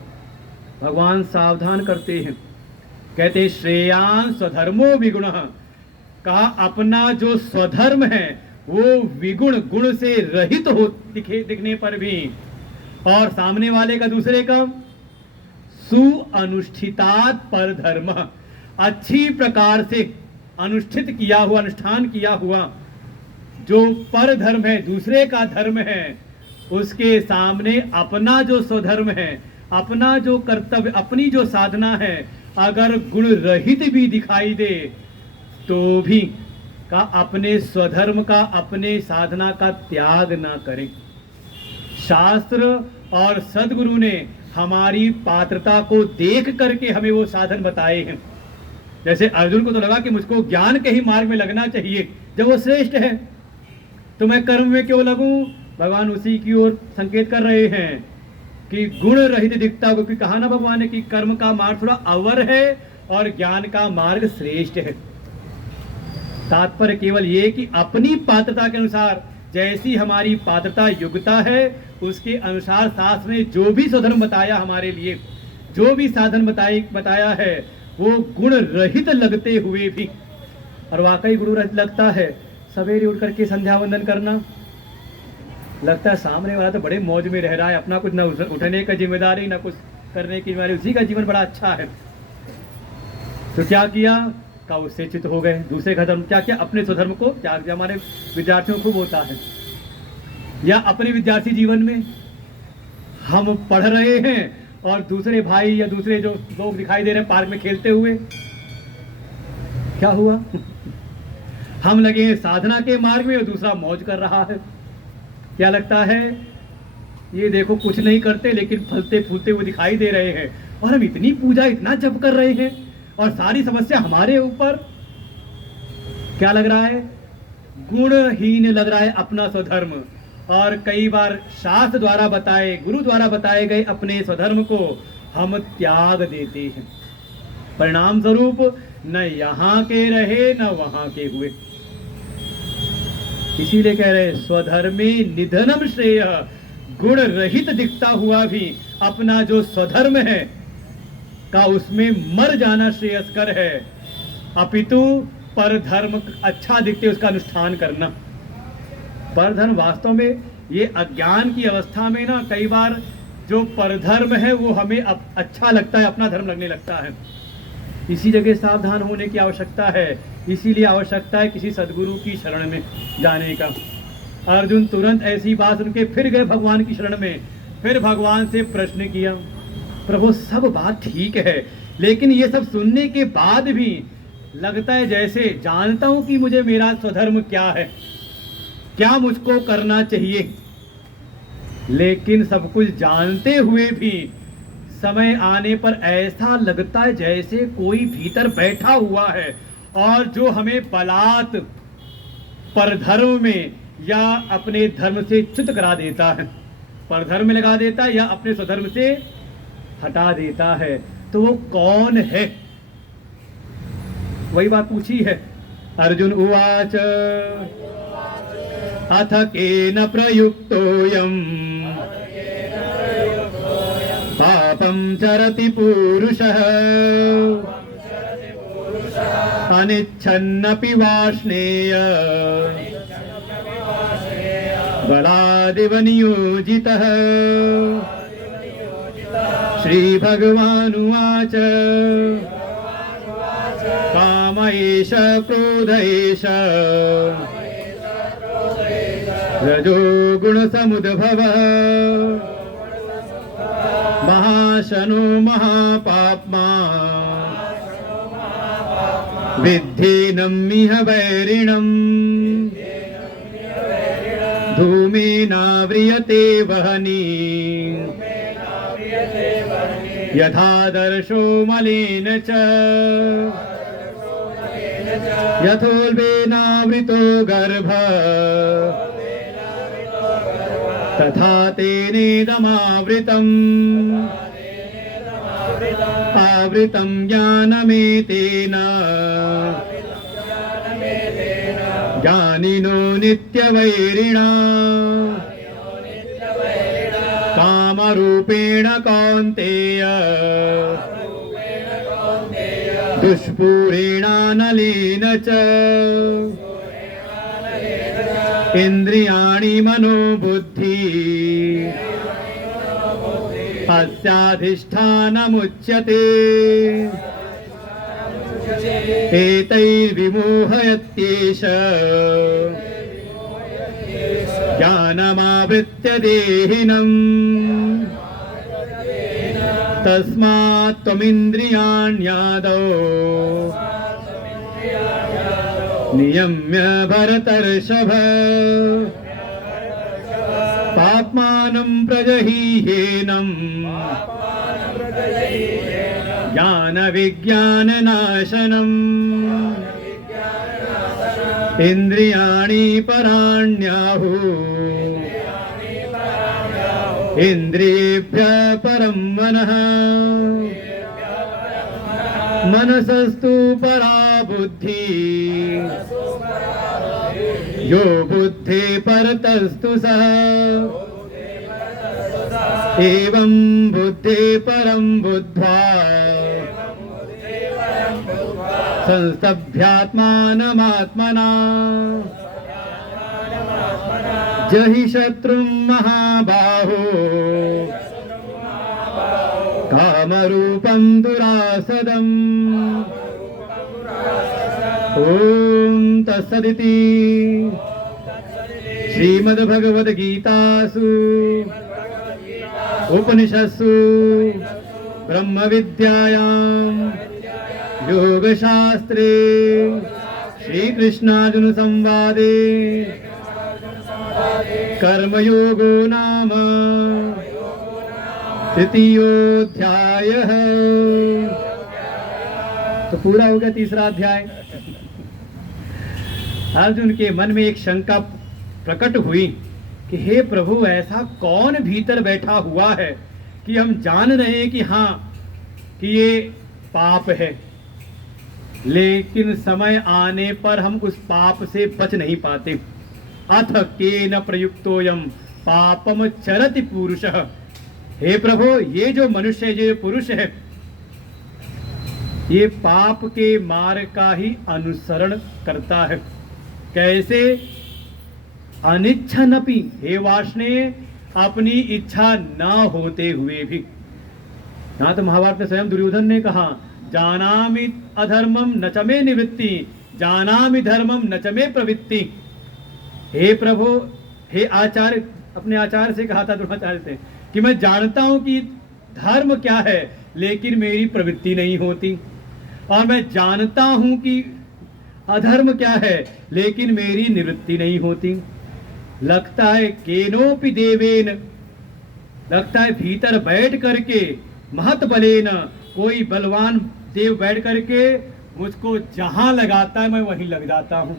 भगवान सावधान करते हैं, कहते श्रेयान स्वधर्मो विगुण, कहा अपना जो स्वधर्म है वो विगुण, गुण से रहित हो दिखने पर भी, और सामने वाले का, दूसरे का सुअनुष्ठितात पर धर्म, अच्छी प्रकार से अनुष्ठित किया हुआ, अनुष्ठान किया हुआ जो पर धर्म है, दूसरे का धर्म है, उसके सामने अपना जो स्वधर्म है, अपना जो कर्तव्य, अपनी जो साधना है, अगर गुण रहित भी दिखाई दे तो भी का अपने स्वधर्म का, अपने साधना का त्याग ना करें। शास्त्र और सदगुरु ने हमारी पात्रता को देख करके हमें वो साधन बताए हैं। जैसे अर्जुन को तो लगा कि मुझको ज्ञान के ही मार्ग में लगना चाहिए, जब वो श्रेष्ठ है, तो मैं कर्म में क्यों लगूं? भगवान उसी की ओर संकेत कर रहे हैं कि गुण रहित दिखता, क्योंकि कहा ना भगवान ने कि कर्म का मार्ग थोड़ा अवर है और ज्ञान का मार्ग श्रेष्ठ है। तात्पर्य केवल ये कि अपनी पात्रता के अनुसार, जैसी हमारी पात्रता योग्यता है, उसके अनुसार शास्त्र ने जो भी स्वधर्म बताया हमारे लिए, जो भी साधन बताया है, वो गुण रहित लगते हुए भी, और वाकई गुण रहित लगता है। सवेरे उठ करके संध्या वंदन करना, लगता है सामने वाला तो बड़े मौज में रह रहा है, अपना कुछ ना उठने का जिम्मेदारी, ना कुछ करने की जिम्मेदारी, उसी का जीवन बड़ा अच्छा है। तो क्या किया, का उससे चित हो गए, दूसरे का धर्म क्या किया, अपने स्वधर्म को त्याग दिया। हमारे विद्यार्थियों को होता है, या अपने विद्यार्थी जीवन में हम पढ़ रहे हैं और दूसरे भाई या दूसरे जो लोग दिखाई दे रहे हैं पार्क में खेलते हुए, क्या हुआ हम लगे हैं साधना के मार्ग में और दूसरा मौज कर रहा है। क्या लगता है, ये देखो कुछ नहीं करते लेकिन फलते फूलते हुए दिखाई दे रहे हैं, और हम इतनी पूजा, इतना जप कर रहे हैं, और सारी समस्या हमारे ऊपर। क्या लग रहा है, गुणहीन लग रहा है अपना स्वधर्म। और कई बार शास्त्र द्वारा बताए, गुरु द्वारा बताए गए अपने स्वधर्म को हम त्याग देते हैं, परिणाम स्वरूप न यहाँ के रहे न वहां के हुए। इसीलिए कह रहे स्वधर्मे निधनम श्रेय, गुण रहित दिखता हुआ भी अपना जो स्वधर्म है का उसमें मर जाना श्रेयस्कर है, अपितु पर धर्म अच्छा दिखते उसका अनुष्ठान करना। परधर्म वास्तव में ये अज्ञान की अवस्था में ना, कई बार जो परधर्म है वो हमें अच्छा लगता है, अपना धर्म लगने लगता है। इसी जगह सावधान होने की आवश्यकता है। इसीलिए आवश्यकता है किसी सदगुरु की शरण में जाने का। अर्जुन तुरंत ऐसी बात सुन के फिर गए भगवान की शरण में, फिर भगवान से प्रश्न किया, प्रभु सब बात ठीक है, लेकिन ये सब सुनने के बाद भी लगता है जैसे जानता हूं कि मुझे मेरा स्वधर्म क्या है, क्या मुझको करना चाहिए, लेकिन सब कुछ जानते हुए भी समय आने पर ऐसा लगता है जैसे कोई भीतर बैठा हुआ है और जो हमें बलात् परधर्म में या अपने धर्म से च्युत करा देता है, परधर्म में लगा देता है या अपने स्वधर्म से हटा देता है। तो वो कौन है, वही बात पूछी है। अर्जुन उवाच अथ केन प्रयुक्तोऽयम् पापं चरति पुरुषः अनिच्छन्नपि वाष्णेय बलादिव नियोजितः। श्रीभगवानुवाच काम एष क्रोध एष रजो गुणसमुद्भवः महाशनो महापाप्मा विद्धेनमिह वैरिणम् धूमेनाव्रियते वह्नि यथादर्शो मलेन च यथोल्बेनावृतो गर्भः तथा तेनेदमावृतम् आवृतं ज्ञानमेतेन ज्ञानिनो नित्यवैरिणा कामरूपेण कौन्तेय दुष्पूरेणानलेन च इन्द्रियाणि मनोबुद्धि अस्याधिष्ठानमुच्यते एतैर्विमोहयत्येष ज्ञानमावृत्य देहिनम् तस्मात् त्वमिन्द्रियाण्यादौ नियम्य भरतर्षभ पाप्मानं प्रजहीह्येनं ज्ञानविज्ञाननाशनम् इन्द्रियाणि पराण्याहुः इन्द्रियेभ्यः परं मनः मनसस्तु परा बुद्धिः यो बुद्धे परतस्तु सः एवं बुद्धे परं बुद्ध्वा संस्तभ्यात्मानमात्मना जहि शत्रुं महाबाहो कामरूपं दुरासदम् ॐ तत्सदिति श्रीमद्भगवद्गीतासु उपनिषत्सु ब्रह्मविद्यायां योगशास्त्रे श्रीकृष्णार्जुनसंवादे कर्मयोगो नाम तृतीयोऽध्यायः। तो पूरा हो गया तीसरा अध्याय। अर्जुन के मन में एक शंका प्रकट हुई कि हे प्रभु, ऐसा कौन भीतर बैठा हुआ है कि हम जान रहे हैं कि हाँ कि ये पाप है, लेकिन समय आने पर हम उस पाप से बच नहीं पाते। अथ केन प्रयुक्तोयम पापम चरति पुरुषः। हे प्रभु, ये जो मनुष्य, ये पुरुष है, ये पाप के मार्ग का ही अनुसरण करता है। कैसे? अनिच्छनपि, हे वाष्णे, अपनी इच्छा ना होते हुए भी। यहाँ तो महाभारत में स्वयं दुर्योधन ने कहा, जानामि अधर्मम न च मे निवृत्ति, जानामि धर्मम न च मे प्रवृत्ति। हे प्रभु, हे आचार्य, अपने आचार्य से कहा था द्रोणाचार्य से कि मैं जानता हूं कि धर्म क्या है, लेकिन मेरी प्रवृत्ति नहीं होती, और मैं जानता हूं कि अधर्म क्या है, लेकिन मेरी निवृत्ति नहीं होती। लगता है केनोपि देवेन, लगता है भीतर बैठ करके महत बलेन, कोई बलवान देव बैठ करके मुझको जहां लगाता है मैं वहीं लग जाता हूं।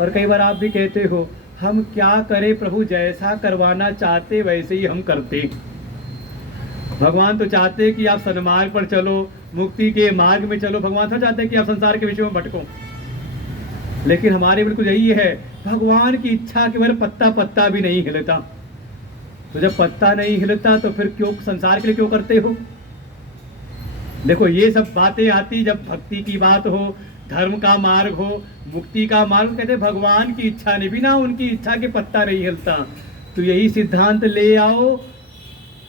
और कई बार आप भी कहते हो, हम क्या करें प्रभु, जैसा करवाना चाहते वैसे ही हम करते। भगवान तो चाहते कि आप सन्मार्ग पर चलो, मुक्ति के मार्ग में चलो। भगवान तो चाहते कि आप संसार के विषय में भटको, लेकिन हमारे बिल्कुल यही है, भगवान की इच्छा के बारे पत्ता पत्ता भी नहीं हिलता। तो जब पत्ता नहीं हिलता तो फिर क्यों संसार के लिए क्यों करते हो? देखो, ये सब बातें आती जब भक्ति की बात हो, धर्म का मार्ग हो, मुक्ति का मार्ग, कहते भगवान की इच्छा नहीं, बिना उनकी इच्छा के पत्ता नहीं हिलता। तो यही सिद्धांत ले आओ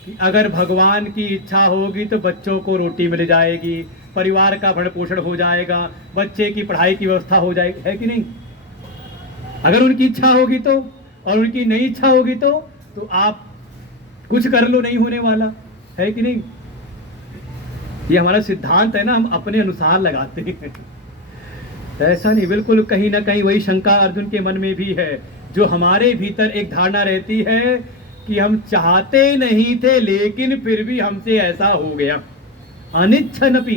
कि अगर भगवान की इच्छा होगी तो बच्चों को रोटी मिल जाएगी, परिवार का भरण पोषण हो जाएगा, बच्चे की पढ़ाई की व्यवस्था हो जाएगी, है कि नहीं? अगर उनकी इच्छा होगी तो, और उनकी नहीं इच्छा होगी तो आप कुछ कर लो, नहीं होने वाला, है कि नहीं? ये हमारा सिद्धांत है ना, हम अपने अनुसार लगाते हैं। ऐसा नहीं, बिल्कुल कहीं ना कहीं वही शंका अर्जुन के मन में भी है, जो हमारे भीतर एक धारणा रहती है कि हम चाहते नहीं थे लेकिन फिर भी हमसे ऐसा हो गया। अनिच्छनपि,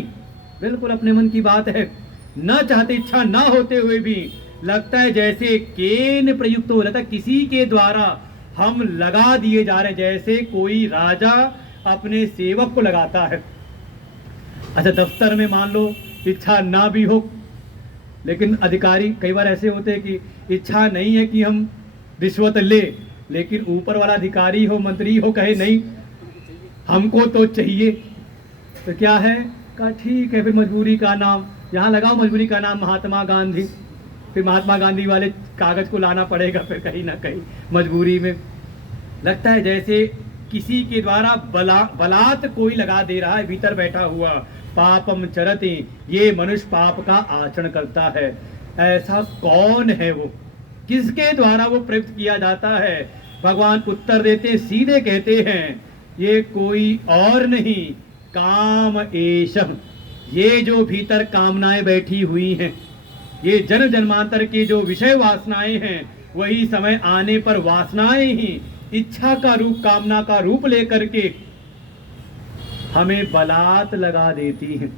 बिल्कुल अपने मन की बात है, न चाहते, इच्छा ना होते हुए भी लगता है जैसे केन प्रयुक्त हो रहता है, किसी के द्वारा हम लगा दिए जा रहे, जैसे कोई राजा अपने सेवक को लगाता है। अच्छा, दफ्तर में मान लो इच्छा ना भी हो, लेकिन अधिकारी कई बार ऐसे होते हैं कि इच्छा नहीं है कि हम रिश्वत ले, लेकिन ऊपर वाला अधिकारी हो, मंत्री हो, कहे नहीं हमको तो चाहिए, तो क्या है, कहा ठीक है, फिर मजबूरी का नाम यहाँ लगाओ, मजबूरी का नाम महात्मा गांधी, फिर महात्मा गांधी वाले कागज को लाना पड़ेगा, फिर कहीं ना कहीं मजबूरी में लगता है जैसे किसी के द्वारा बलात् कोई लगा दे रहा है, भीतर बैठा हुआ। पापम चरति, ये मनुष्य पाप का आचरण करता है। ऐसा कौन है वो, किसके द्वारा वो प्रयुक्त किया जाता है? भगवान उत्तर देते, सीधे कहते हैं, ये कोई और नहीं, काम एष, ये जो भीतर कामनाएं बैठी हुई हैं, ये जन्म जन्मांतर की जो विषय वासनाएं हैं, वही समय आने पर वासनाएं ही इच्छा का रूप, कामना का रूप लेकर के हमें बलात् लगा देती हैं।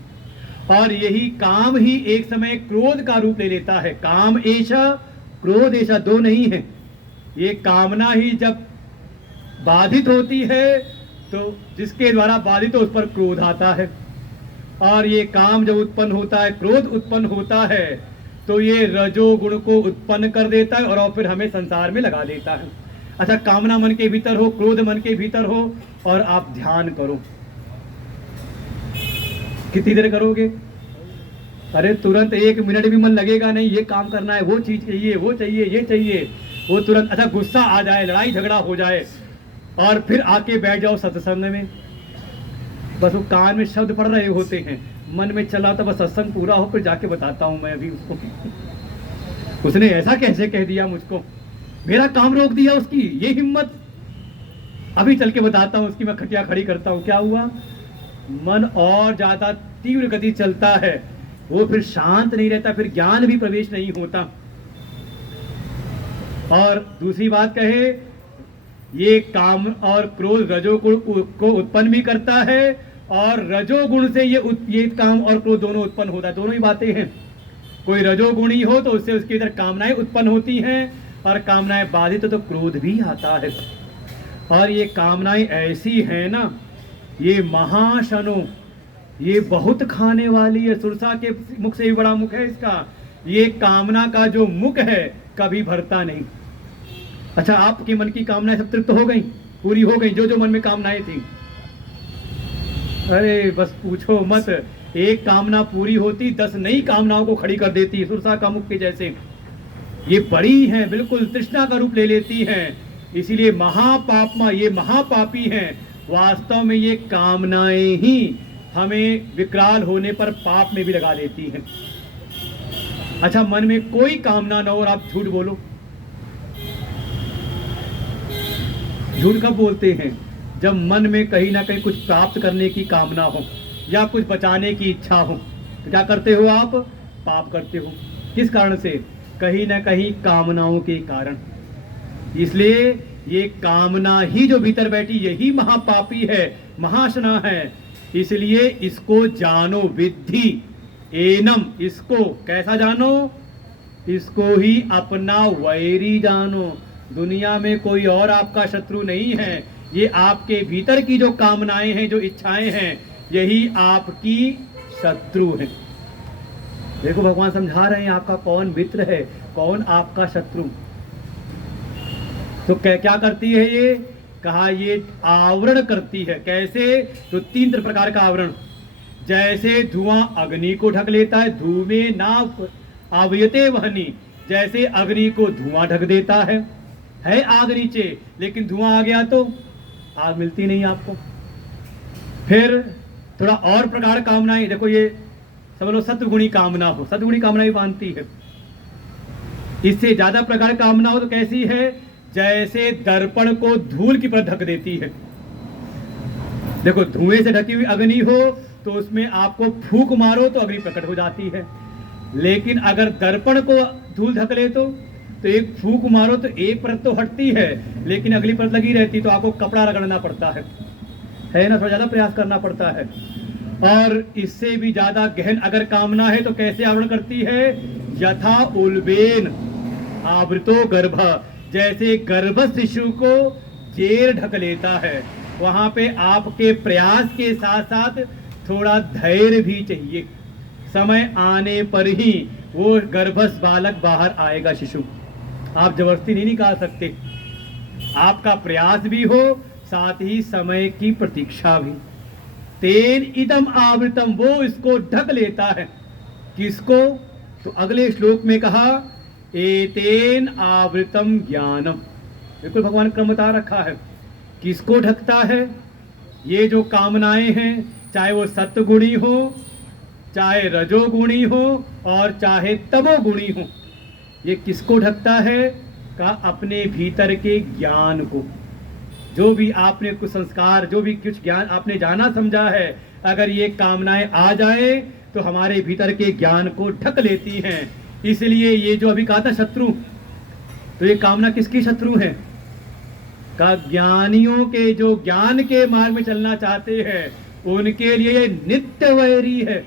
और यही काम ही एक समय क्रोध का रूप ले लेता है। काम ऐसा, क्रोध ऐसा, दो नहीं है। ये कामना ही जब बाधित होती है तो जिसके द्वारा बाधित हो उस पर क्रोध आता है, और ये काम जब उत्पन्न होता है, क्रोध उत्पन्न होता है, तो ये रजोगुण को उत्पन्न कर देता है और फिर हमें संसार में लगा देता है। अच्छा, कामना मन के भीतर हो, क्रोध मन के भीतर हो, और आप ध्यान करो, कितनी देर करोगे? अरे तुरंत 1 मिनट भी मन लगेगा नहीं, ये काम करना है, वो चीज चाहिए, वो चाहिए, ये चाहिए, वो तुरंत। अच्छा, गुस्सा आ जाए, लड़ाई झगड़ा हो जाए, और फिर आके बैठ जाओ सत्संग में, बस वो कान में शब्द पढ़ रहे होते हैं, मन में चला था बस सत्संग पूरा हो फिर जाके बताता हूं मैं अभी उसको उसने ऐसा कैसे कह दिया मुझको, मेरा काम रोक दिया उसकी, ये हिम्मत, अभी चल के बताता हूं उसकी, मैं खटिया खड़ी करता हूं। क्या हुआ? मन और ज्यादा तीव्र गति चलता है, वो फिर शांत नहीं रहता, फिर ज्ञान भी प्रवेश नहीं होता। और दूसरी बात कहे, ये काम और क्रोध रजोगुण को उत्पन्न भी करता है, और रजोगुण से ये काम और क्रोध दोनों उत्पन्न होता है। दोनों ही बातें हैं। कोई रजोगुणी हो तो उससे उसके इधर कामनाएं उत्पन्न होती हैं, और कामनाएं बाधित हो तो क्रोध भी आता है। और ये कामनाएं ऐसी हैं ना, ये महाशनो, ये बहुत खाने वाली है। सुरसा के मुख से भी बड़ा मुख है इसका। ये कामना का जो मुख है कभी भरता नहीं। अच्छा, आपके मन की कामनाएं सब तृप्त हो गई, पूरी हो गई, जो जो मन में कामनाएं थी? अरे बस पूछो मत, एक कामना पूरी होती 10 नई कामनाओं को खड़ी कर देती, सुरसा का मुख के जैसे। ये बड़ी हैं, बिल्कुल तृष्णा का रूप ले लेती हैं, इसीलिए महापापमा, ये महापापी हैं। वास्तव में ये कामनाएं ही हमें विकराल होने पर पाप में भी लगा देती हैं। अच्छा, मन में कोई कामना ना हो और आप झूठ बोलो। झूठ कब बोलते हैं? जब मन में कहीं ना कहीं कुछ प्राप्त करने की कामना हो या कुछ बचाने की इच्छा हो, तो क्या करते हो आप? पाप करते हो। किस कारण से? कहीं ना कहीं कामनाओं के कारण। इसलिए ये कामना ही जो भीतर बैठी, यही महापापी है, महाशना है। इसलिए इसको जानो, विद्धि एनम, इसको कैसा जानो? इसको ही अपना वैरी जानो। दुनिया में कोई और आपका शत्रु नहीं है, ये आपके भीतर की जो कामनाएं हैं, जो इच्छाएं हैं, यही आपकी शत्रु है। देखो भगवान समझा रहे हैं आपका कौन मित्र है, कौन आपका शत्रु। तो क्या करती है ये? कहा ये आवरण करती है। कैसे? तो 3 प्रकार का आवरण। जैसे धुआं अग्नि को ढक लेता है, धूमे ना आवयते वहनी, जैसे अग्नि को धुआं ढक देता है आग नीचे, लेकिन धुआं आ गया तो आग मिलती नहीं आपको। फिर थोड़ा और प्रकार कामनाएं, देखो ये समझ लो सत्वगुणी कामना हो, सत्वगुणी कामना भी बांधती है। इससे ज्यादा प्रकार कामना हो तो कैसी है, जैसे दर्पण को धूल की तरह ढक देती है। देखो धुएं से ढकी हुई अग्नि हो तो उसमें आपको फूंक मारो तो अग्नि प्रकट हो जाती है, लेकिन अगर दर्पण को धूल ढक ले तो एक फूंक मारो तो एक परत तो हटती है, लेकिन अगली परत लगी रहती, तो आपको कपड़ा रगड़ना पड़ता है ना, थोड़ा ज्यादा प्रयास करना पड़ता है। और इससे भी ज्यादा गहन अगर कामना है तो कैसे आवरण करती है, यथा उल्बेन आवृतो गर्भ, जैसे गर्भ शिशु को जेर ढक लेता है, वहां पे आपके प्रयास के साथ साथ थोड़ा धैर्य भी चाहिए। समय आने पर ही वो गर्भस्थ बालक बाहर आएगा। शिशु आप जबरदस्ती नहीं निकाल सकते, आपका प्रयास भी हो साथ ही समय की प्रतीक्षा भी। तेन इदम आवृतम, वो इसको ढक लेता है। किसको, तो अगले श्लोक में कहा एतेन आवृतम ज्ञानम, बिल्कुल भगवान क्रम बता रखा है। किसको ढकता है, ये जो कामनाएं हैं, चाहे वो सत्वगुणी हो, चाहे रजोगुणी हो और चाहे तमोगुणी हो, ये किसको ढकता है, का अपने भीतर के ज्ञान को। जो भी आपने कुछ संस्कार, जो भी कुछ ज्ञान आपने जाना समझा है, अगर ये कामनाएं आ जाए तो हमारे भीतर के ज्ञान को ढक लेती हैं। इसलिए ये जो अभी कहा था शत्रु, तो ये कामना किसकी शत्रु है, का ज्ञानियों के, जो ज्ञान के मार्ग में चलना चाहते हैं उनके लिए ये नित्य वैरी है।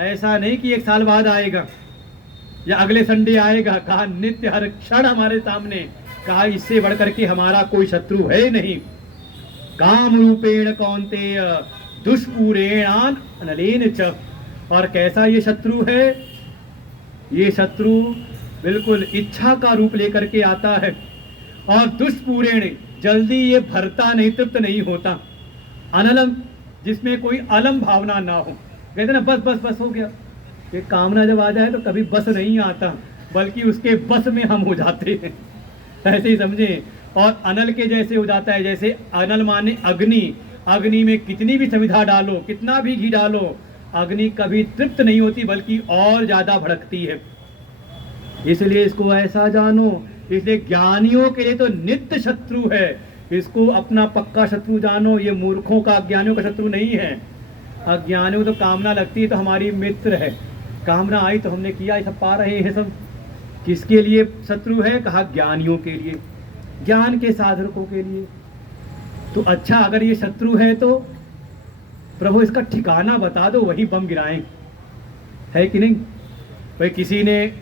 ऐसा नहीं कि एक साल बाद आएगा या अगले संडे आएगा, कहा नित्य हर क्षण हमारे सामने, कहा इससे बढ़कर के हमारा कोई शत्रु है नहीं। काम रूपेण कौन्तेय दुष्पूरेणान अनलेन च, और कैसा ये शत्रु है, ये शत्रु बिल्कुल इच्छा का रूप लेकर के आता है, और दुष्पूरेण जल्दी ये भरता नहीं, तृप्त नहीं होता। अनलम, जिसमें कोई अलम भावना ना हो, कहते ना बस बस बस हो गया। ये कामना जब आ जाए तो कभी बस नहीं आता, बल्कि उसके बस में हम हो जाते हैं, ऐसे ही समझे। और अनल के जैसे हो जाता है, जैसे अनल माने अग्नि, अग्नि में कितनी भी समिधा डालो, कितना भी घी डालो, अग्नि कभी तृप्त नहीं होती बल्कि और ज्यादा भड़कती है। इसलिए इसको ऐसा जानो। इसलिए ज्ञानियों के लिए तो नित्य शत्रु है, इसको अपना पक्का शत्रु जानो। ये मूर्खों का, अज्ञानियों का शत्रु नहीं है। अज्ञानियों को तो कामना लगती है तो हमारी मित्र है, कामना आई तो हमने किया, ये सब पा रहे हैं सब। किसके लिए शत्रु है, कहा ज्ञानियों के लिए, ज्ञान के साधकों के लिए। तो अच्छा, अगर ये शत्रु है तो प्रभु इसका ठिकाना बता दो, वही बम गिराएं, है कि नहीं। भाई किसी ने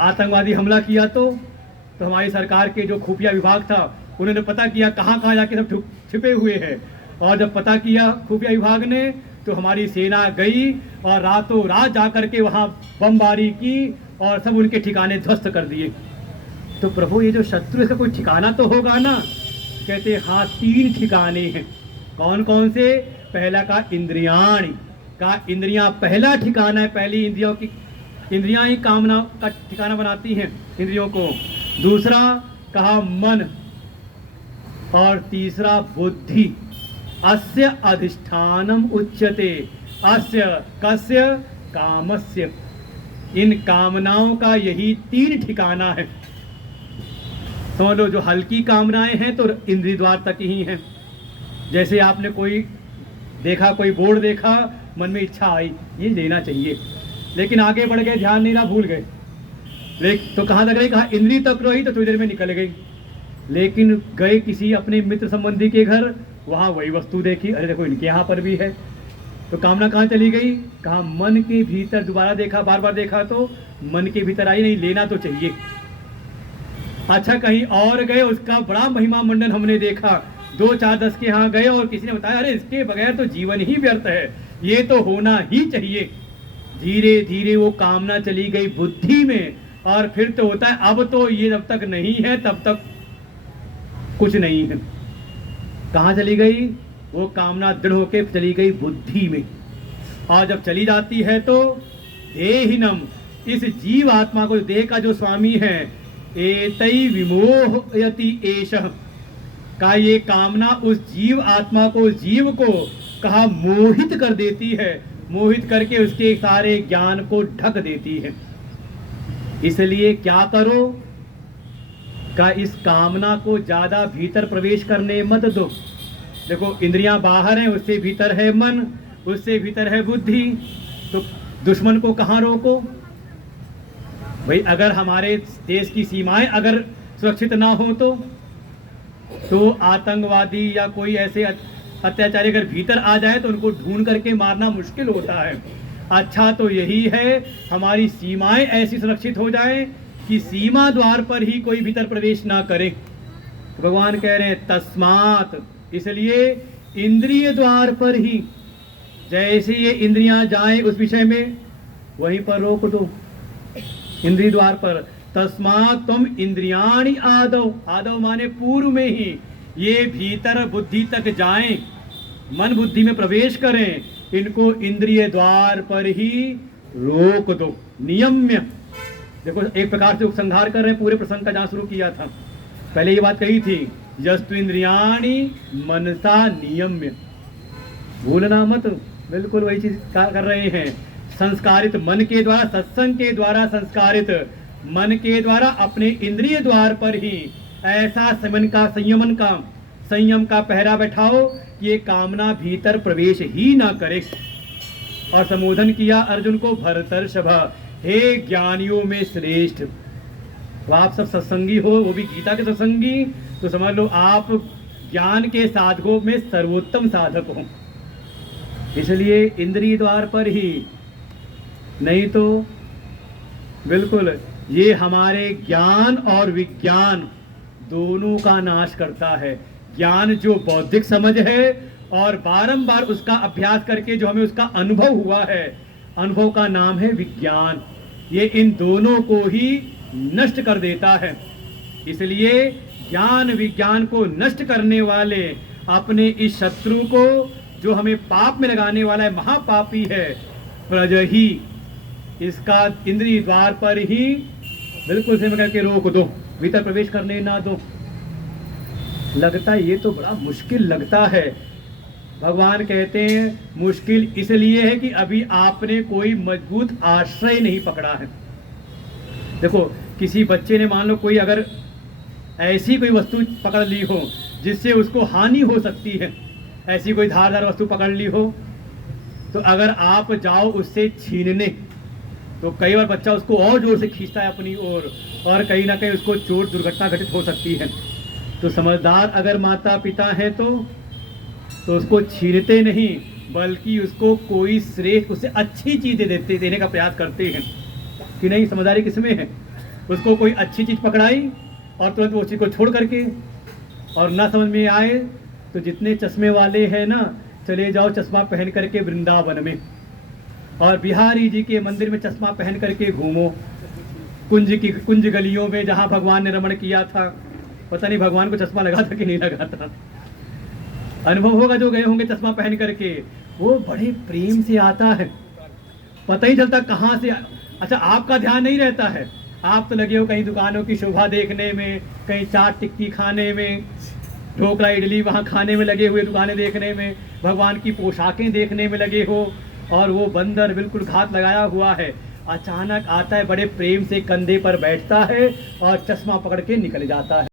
आतंकवादी हमला किया तो हमारी सरकार के जो खुफिया विभाग था उन्होंने पता किया कहाँ कहाँ जाके सब छिपे हुए हैं, और जब पता किया खुफिया विभाग ने तो हमारी सेना गई और रातों रात जा करके वहाँ बमबारी की और सब उनके ठिकाने ध्वस्त कर दिए। तो प्रभु ये जो शत्रु, इसका कोई ठिकाना तो होगा ना। कहते हाँ, 3 ठिकाने हैं। कौन कौन से, पहला का इंद्रियाणी, का इंद्रियां पहला ठिकाना है। पहली इंद्रियों की, इंद्रियां ही कामना का ठिकाना बनाती हैं इंद्रियों को। दूसरा कहा मन, और तीसरा बुद्धि। अस्य अधिष्ठानम उच्यते, अस्य कस्य, कामस्य। इन कामनाओं का यही 3 ठिकाना है। समझ लो, जो हल्की कामनाएं हैं तो इंद्रिय द्वार तक ही हैं। जैसे आपने कोई देखा, कोई बोर्ड देखा, मन में इच्छा आई ये लेना चाहिए, लेकिन आगे बढ़ गए, ध्यान नहीं रहा, भूल गए। तो कहाँ तक रही, कहा इंद्रिय तक रही, तो थोड़ी देर में निकल गई। लेकिन गए किसी अपने मित्र संबंधी के घर, वहाँ वही वस्तु देखी, अरे देखो इनके यहाँ पर भी है, तो कामना कहाँ चली गई, कहा मन के भीतर। दोबारा देखा, बार बार देखा तो मन के भीतर आई, नहीं लेना तो चाहिए। अच्छा, कहीं और गए, उसका बड़ा महिमा मंडन हमने देखा, 2 4 10 के यहाँ गए और किसी ने बताया अरे इसके बगैर तो जीवन ही व्यर्थ है, ये तो होना ही चाहिए। धीरे धीरे वो कामना चली गई बुद्धि में, और फिर तो होता है अब तो ये जब तक नहीं है तब तक कुछ नहीं है। कहाँ चली गई, वो कामना दृढ़ होकर चली गई बुद्धि में, और जब चली जाती है तो देहिनम, इस जीव आत्मा को, देह का जो स्वामी है, एतई विमोहयति एषः, का ये कामना उस जीव आत्मा को, जीव को कहा मोहित कर देती है, मोहित करके उसके सारे ज्ञान को ढक देती है। इसलिए क्या करो का इस कामना को ज्यादा भीतर प्रवेश करने मत दो। देखो इंद्रियां बाहर हैं, उससे भीतर है मन, उससे भीतर है बुद्धि। तो दुश्मन को कहाँ रोको भाई? अगर हमारे देश की सीमाएं अगर सुरक्षित ना हो तो आतंकवादी या कोई ऐसे अत्याचारी अगर भीतर आ जाए तो उनको ढूंढ करके मारना मुश्किल होता है। अच्छा तो यही है हमारी सीमाएं ऐसी सुरक्षित हो जाएं कि सीमा द्वार पर ही कोई भीतर प्रवेश ना करे। तो भगवान कह रहे हैं तस्मात, इसलिए इंद्रिय द्वार पर ही जैसे ये इंद्रियां जाएं उस विषय में वहीं पर रोक दो, इंद्रिय द्वार पर। तस्मात तुम इंद्रियाणि आदौ, आदौ माने पूर्व में ही ये भीतर बुद्धि तक जाएं, मन बुद्धि में प्रवेश करें, इनको इंद्रिय द्वार पर ही रोक दो। नियम्य, देखो एक प्रकार से उपसंहार कर रहे हैं पूरे प्रसंग का, जहां शुरू किया था पहले ये बात कही थी, यस्तु इंद्रियाणि मनसा नियम्य, भूलना मत, बिल्कुल वही चीज कर रहे हैं। संस्कारित मन के द्वारा, सत्संग के द्वारा संस्कारित मन के द्वारा अपने इंद्रिय द्वार पर ही ऐसा संयम का पहरा बैठाओ कि ये कामना भीतर प्रवेश ही ना करे। और संबोधन किया अर्जुन को, भरतर्षभ हे ज्ञानियों में श्रेष्ठ। तो आप सब सत्संगी हो, वो भी गीता के सत्संगी, तो समझ लो आप ज्ञान के साधकों में सर्वोत्तम साधक हो। इसलिए इंद्रिय द्वार पर ही, नहीं तो बिल्कुल ये हमारे ज्ञान और विज्ञान दोनों का नाश करता है। ज्ञान जो बौद्धिक समझ है और बारंबार उसका अभ्यास करके जो हमें उसका अनुभव हुआ है, अनुभव का नाम है विज्ञान। ये इन दोनों को ही नष्ट कर देता है। इसलिए ज्ञान विज्ञान को नष्ट करने वाले अपने इस शत्रु को, जो हमें पाप में लगाने वाला है, महापापी है, प्रजही, इसका इंद्रिय द्वार पर ही बिल्कुल से करके रोक दो, भीतर प्रवेश करने ना दो। लगता है ये तो बड़ा मुश्किल लगता है। भगवान कहते हैं मुश्किल इसलिए है कि अभी आपने कोई मजबूत आश्रय नहीं पकड़ा है। देखो किसी बच्चे ने मान लो कोई अगर ऐसी कोई वस्तु पकड़ ली हो जिससे उसको हानि हो सकती है, ऐसी कोई धारदार वस्तु पकड़ ली हो, तो अगर आप जाओ उससे छीनने तो कई बार बच्चा उसको और जोर से खींचता है अपनी ओर और कहीं ना कहीं उसको चोट दुर्घटना घटित हो सकती है। तो समझदार अगर माता पिता है तो उसको छीनते नहीं, बल्कि उसको कोई श्रेष्ठ, उससे अच्छी चीज़ें देने का प्रयास करते हैं कि नहीं। समझदारी किसमें है? उसको कोई अच्छी चीज़ पकड़ाई और तुरंत वो चीज़ को छोड़ करके, और ना समझ में आए तो जितने चश्मे वाले हैं ना, चले जाओ चश्मा पहन करके वृंदावन में और बिहारी जी के मंदिर में चश्मा पहन करके घूमो, कुंज गलियों में जहाँ भगवान ने रमण किया था। पता नहीं भगवान को चश्मा लगा था कि नहीं लगा था, अनुभव होगा जो गए होंगे चश्मा पहन करके। वो बड़े प्रेम से आता है, पता ही चलता कहाँ से। अच्छा आपका ध्यान नहीं रहता है, आप तो लगे हो कहीं दुकानों की शोभा देखने में, कहीं चाट टिक्की खाने में, ढोकला इडली वहाँ खाने में लगे हुए, दुकानें देखने में, भगवान की पोशाकें देखने में लगे हो, और वो बंदर बिल्कुल घात लगाया हुआ है अचानक आता है, बड़े प्रेम से कंधे पर बैठता है और चश्मा पकड़ के निकल जाता है।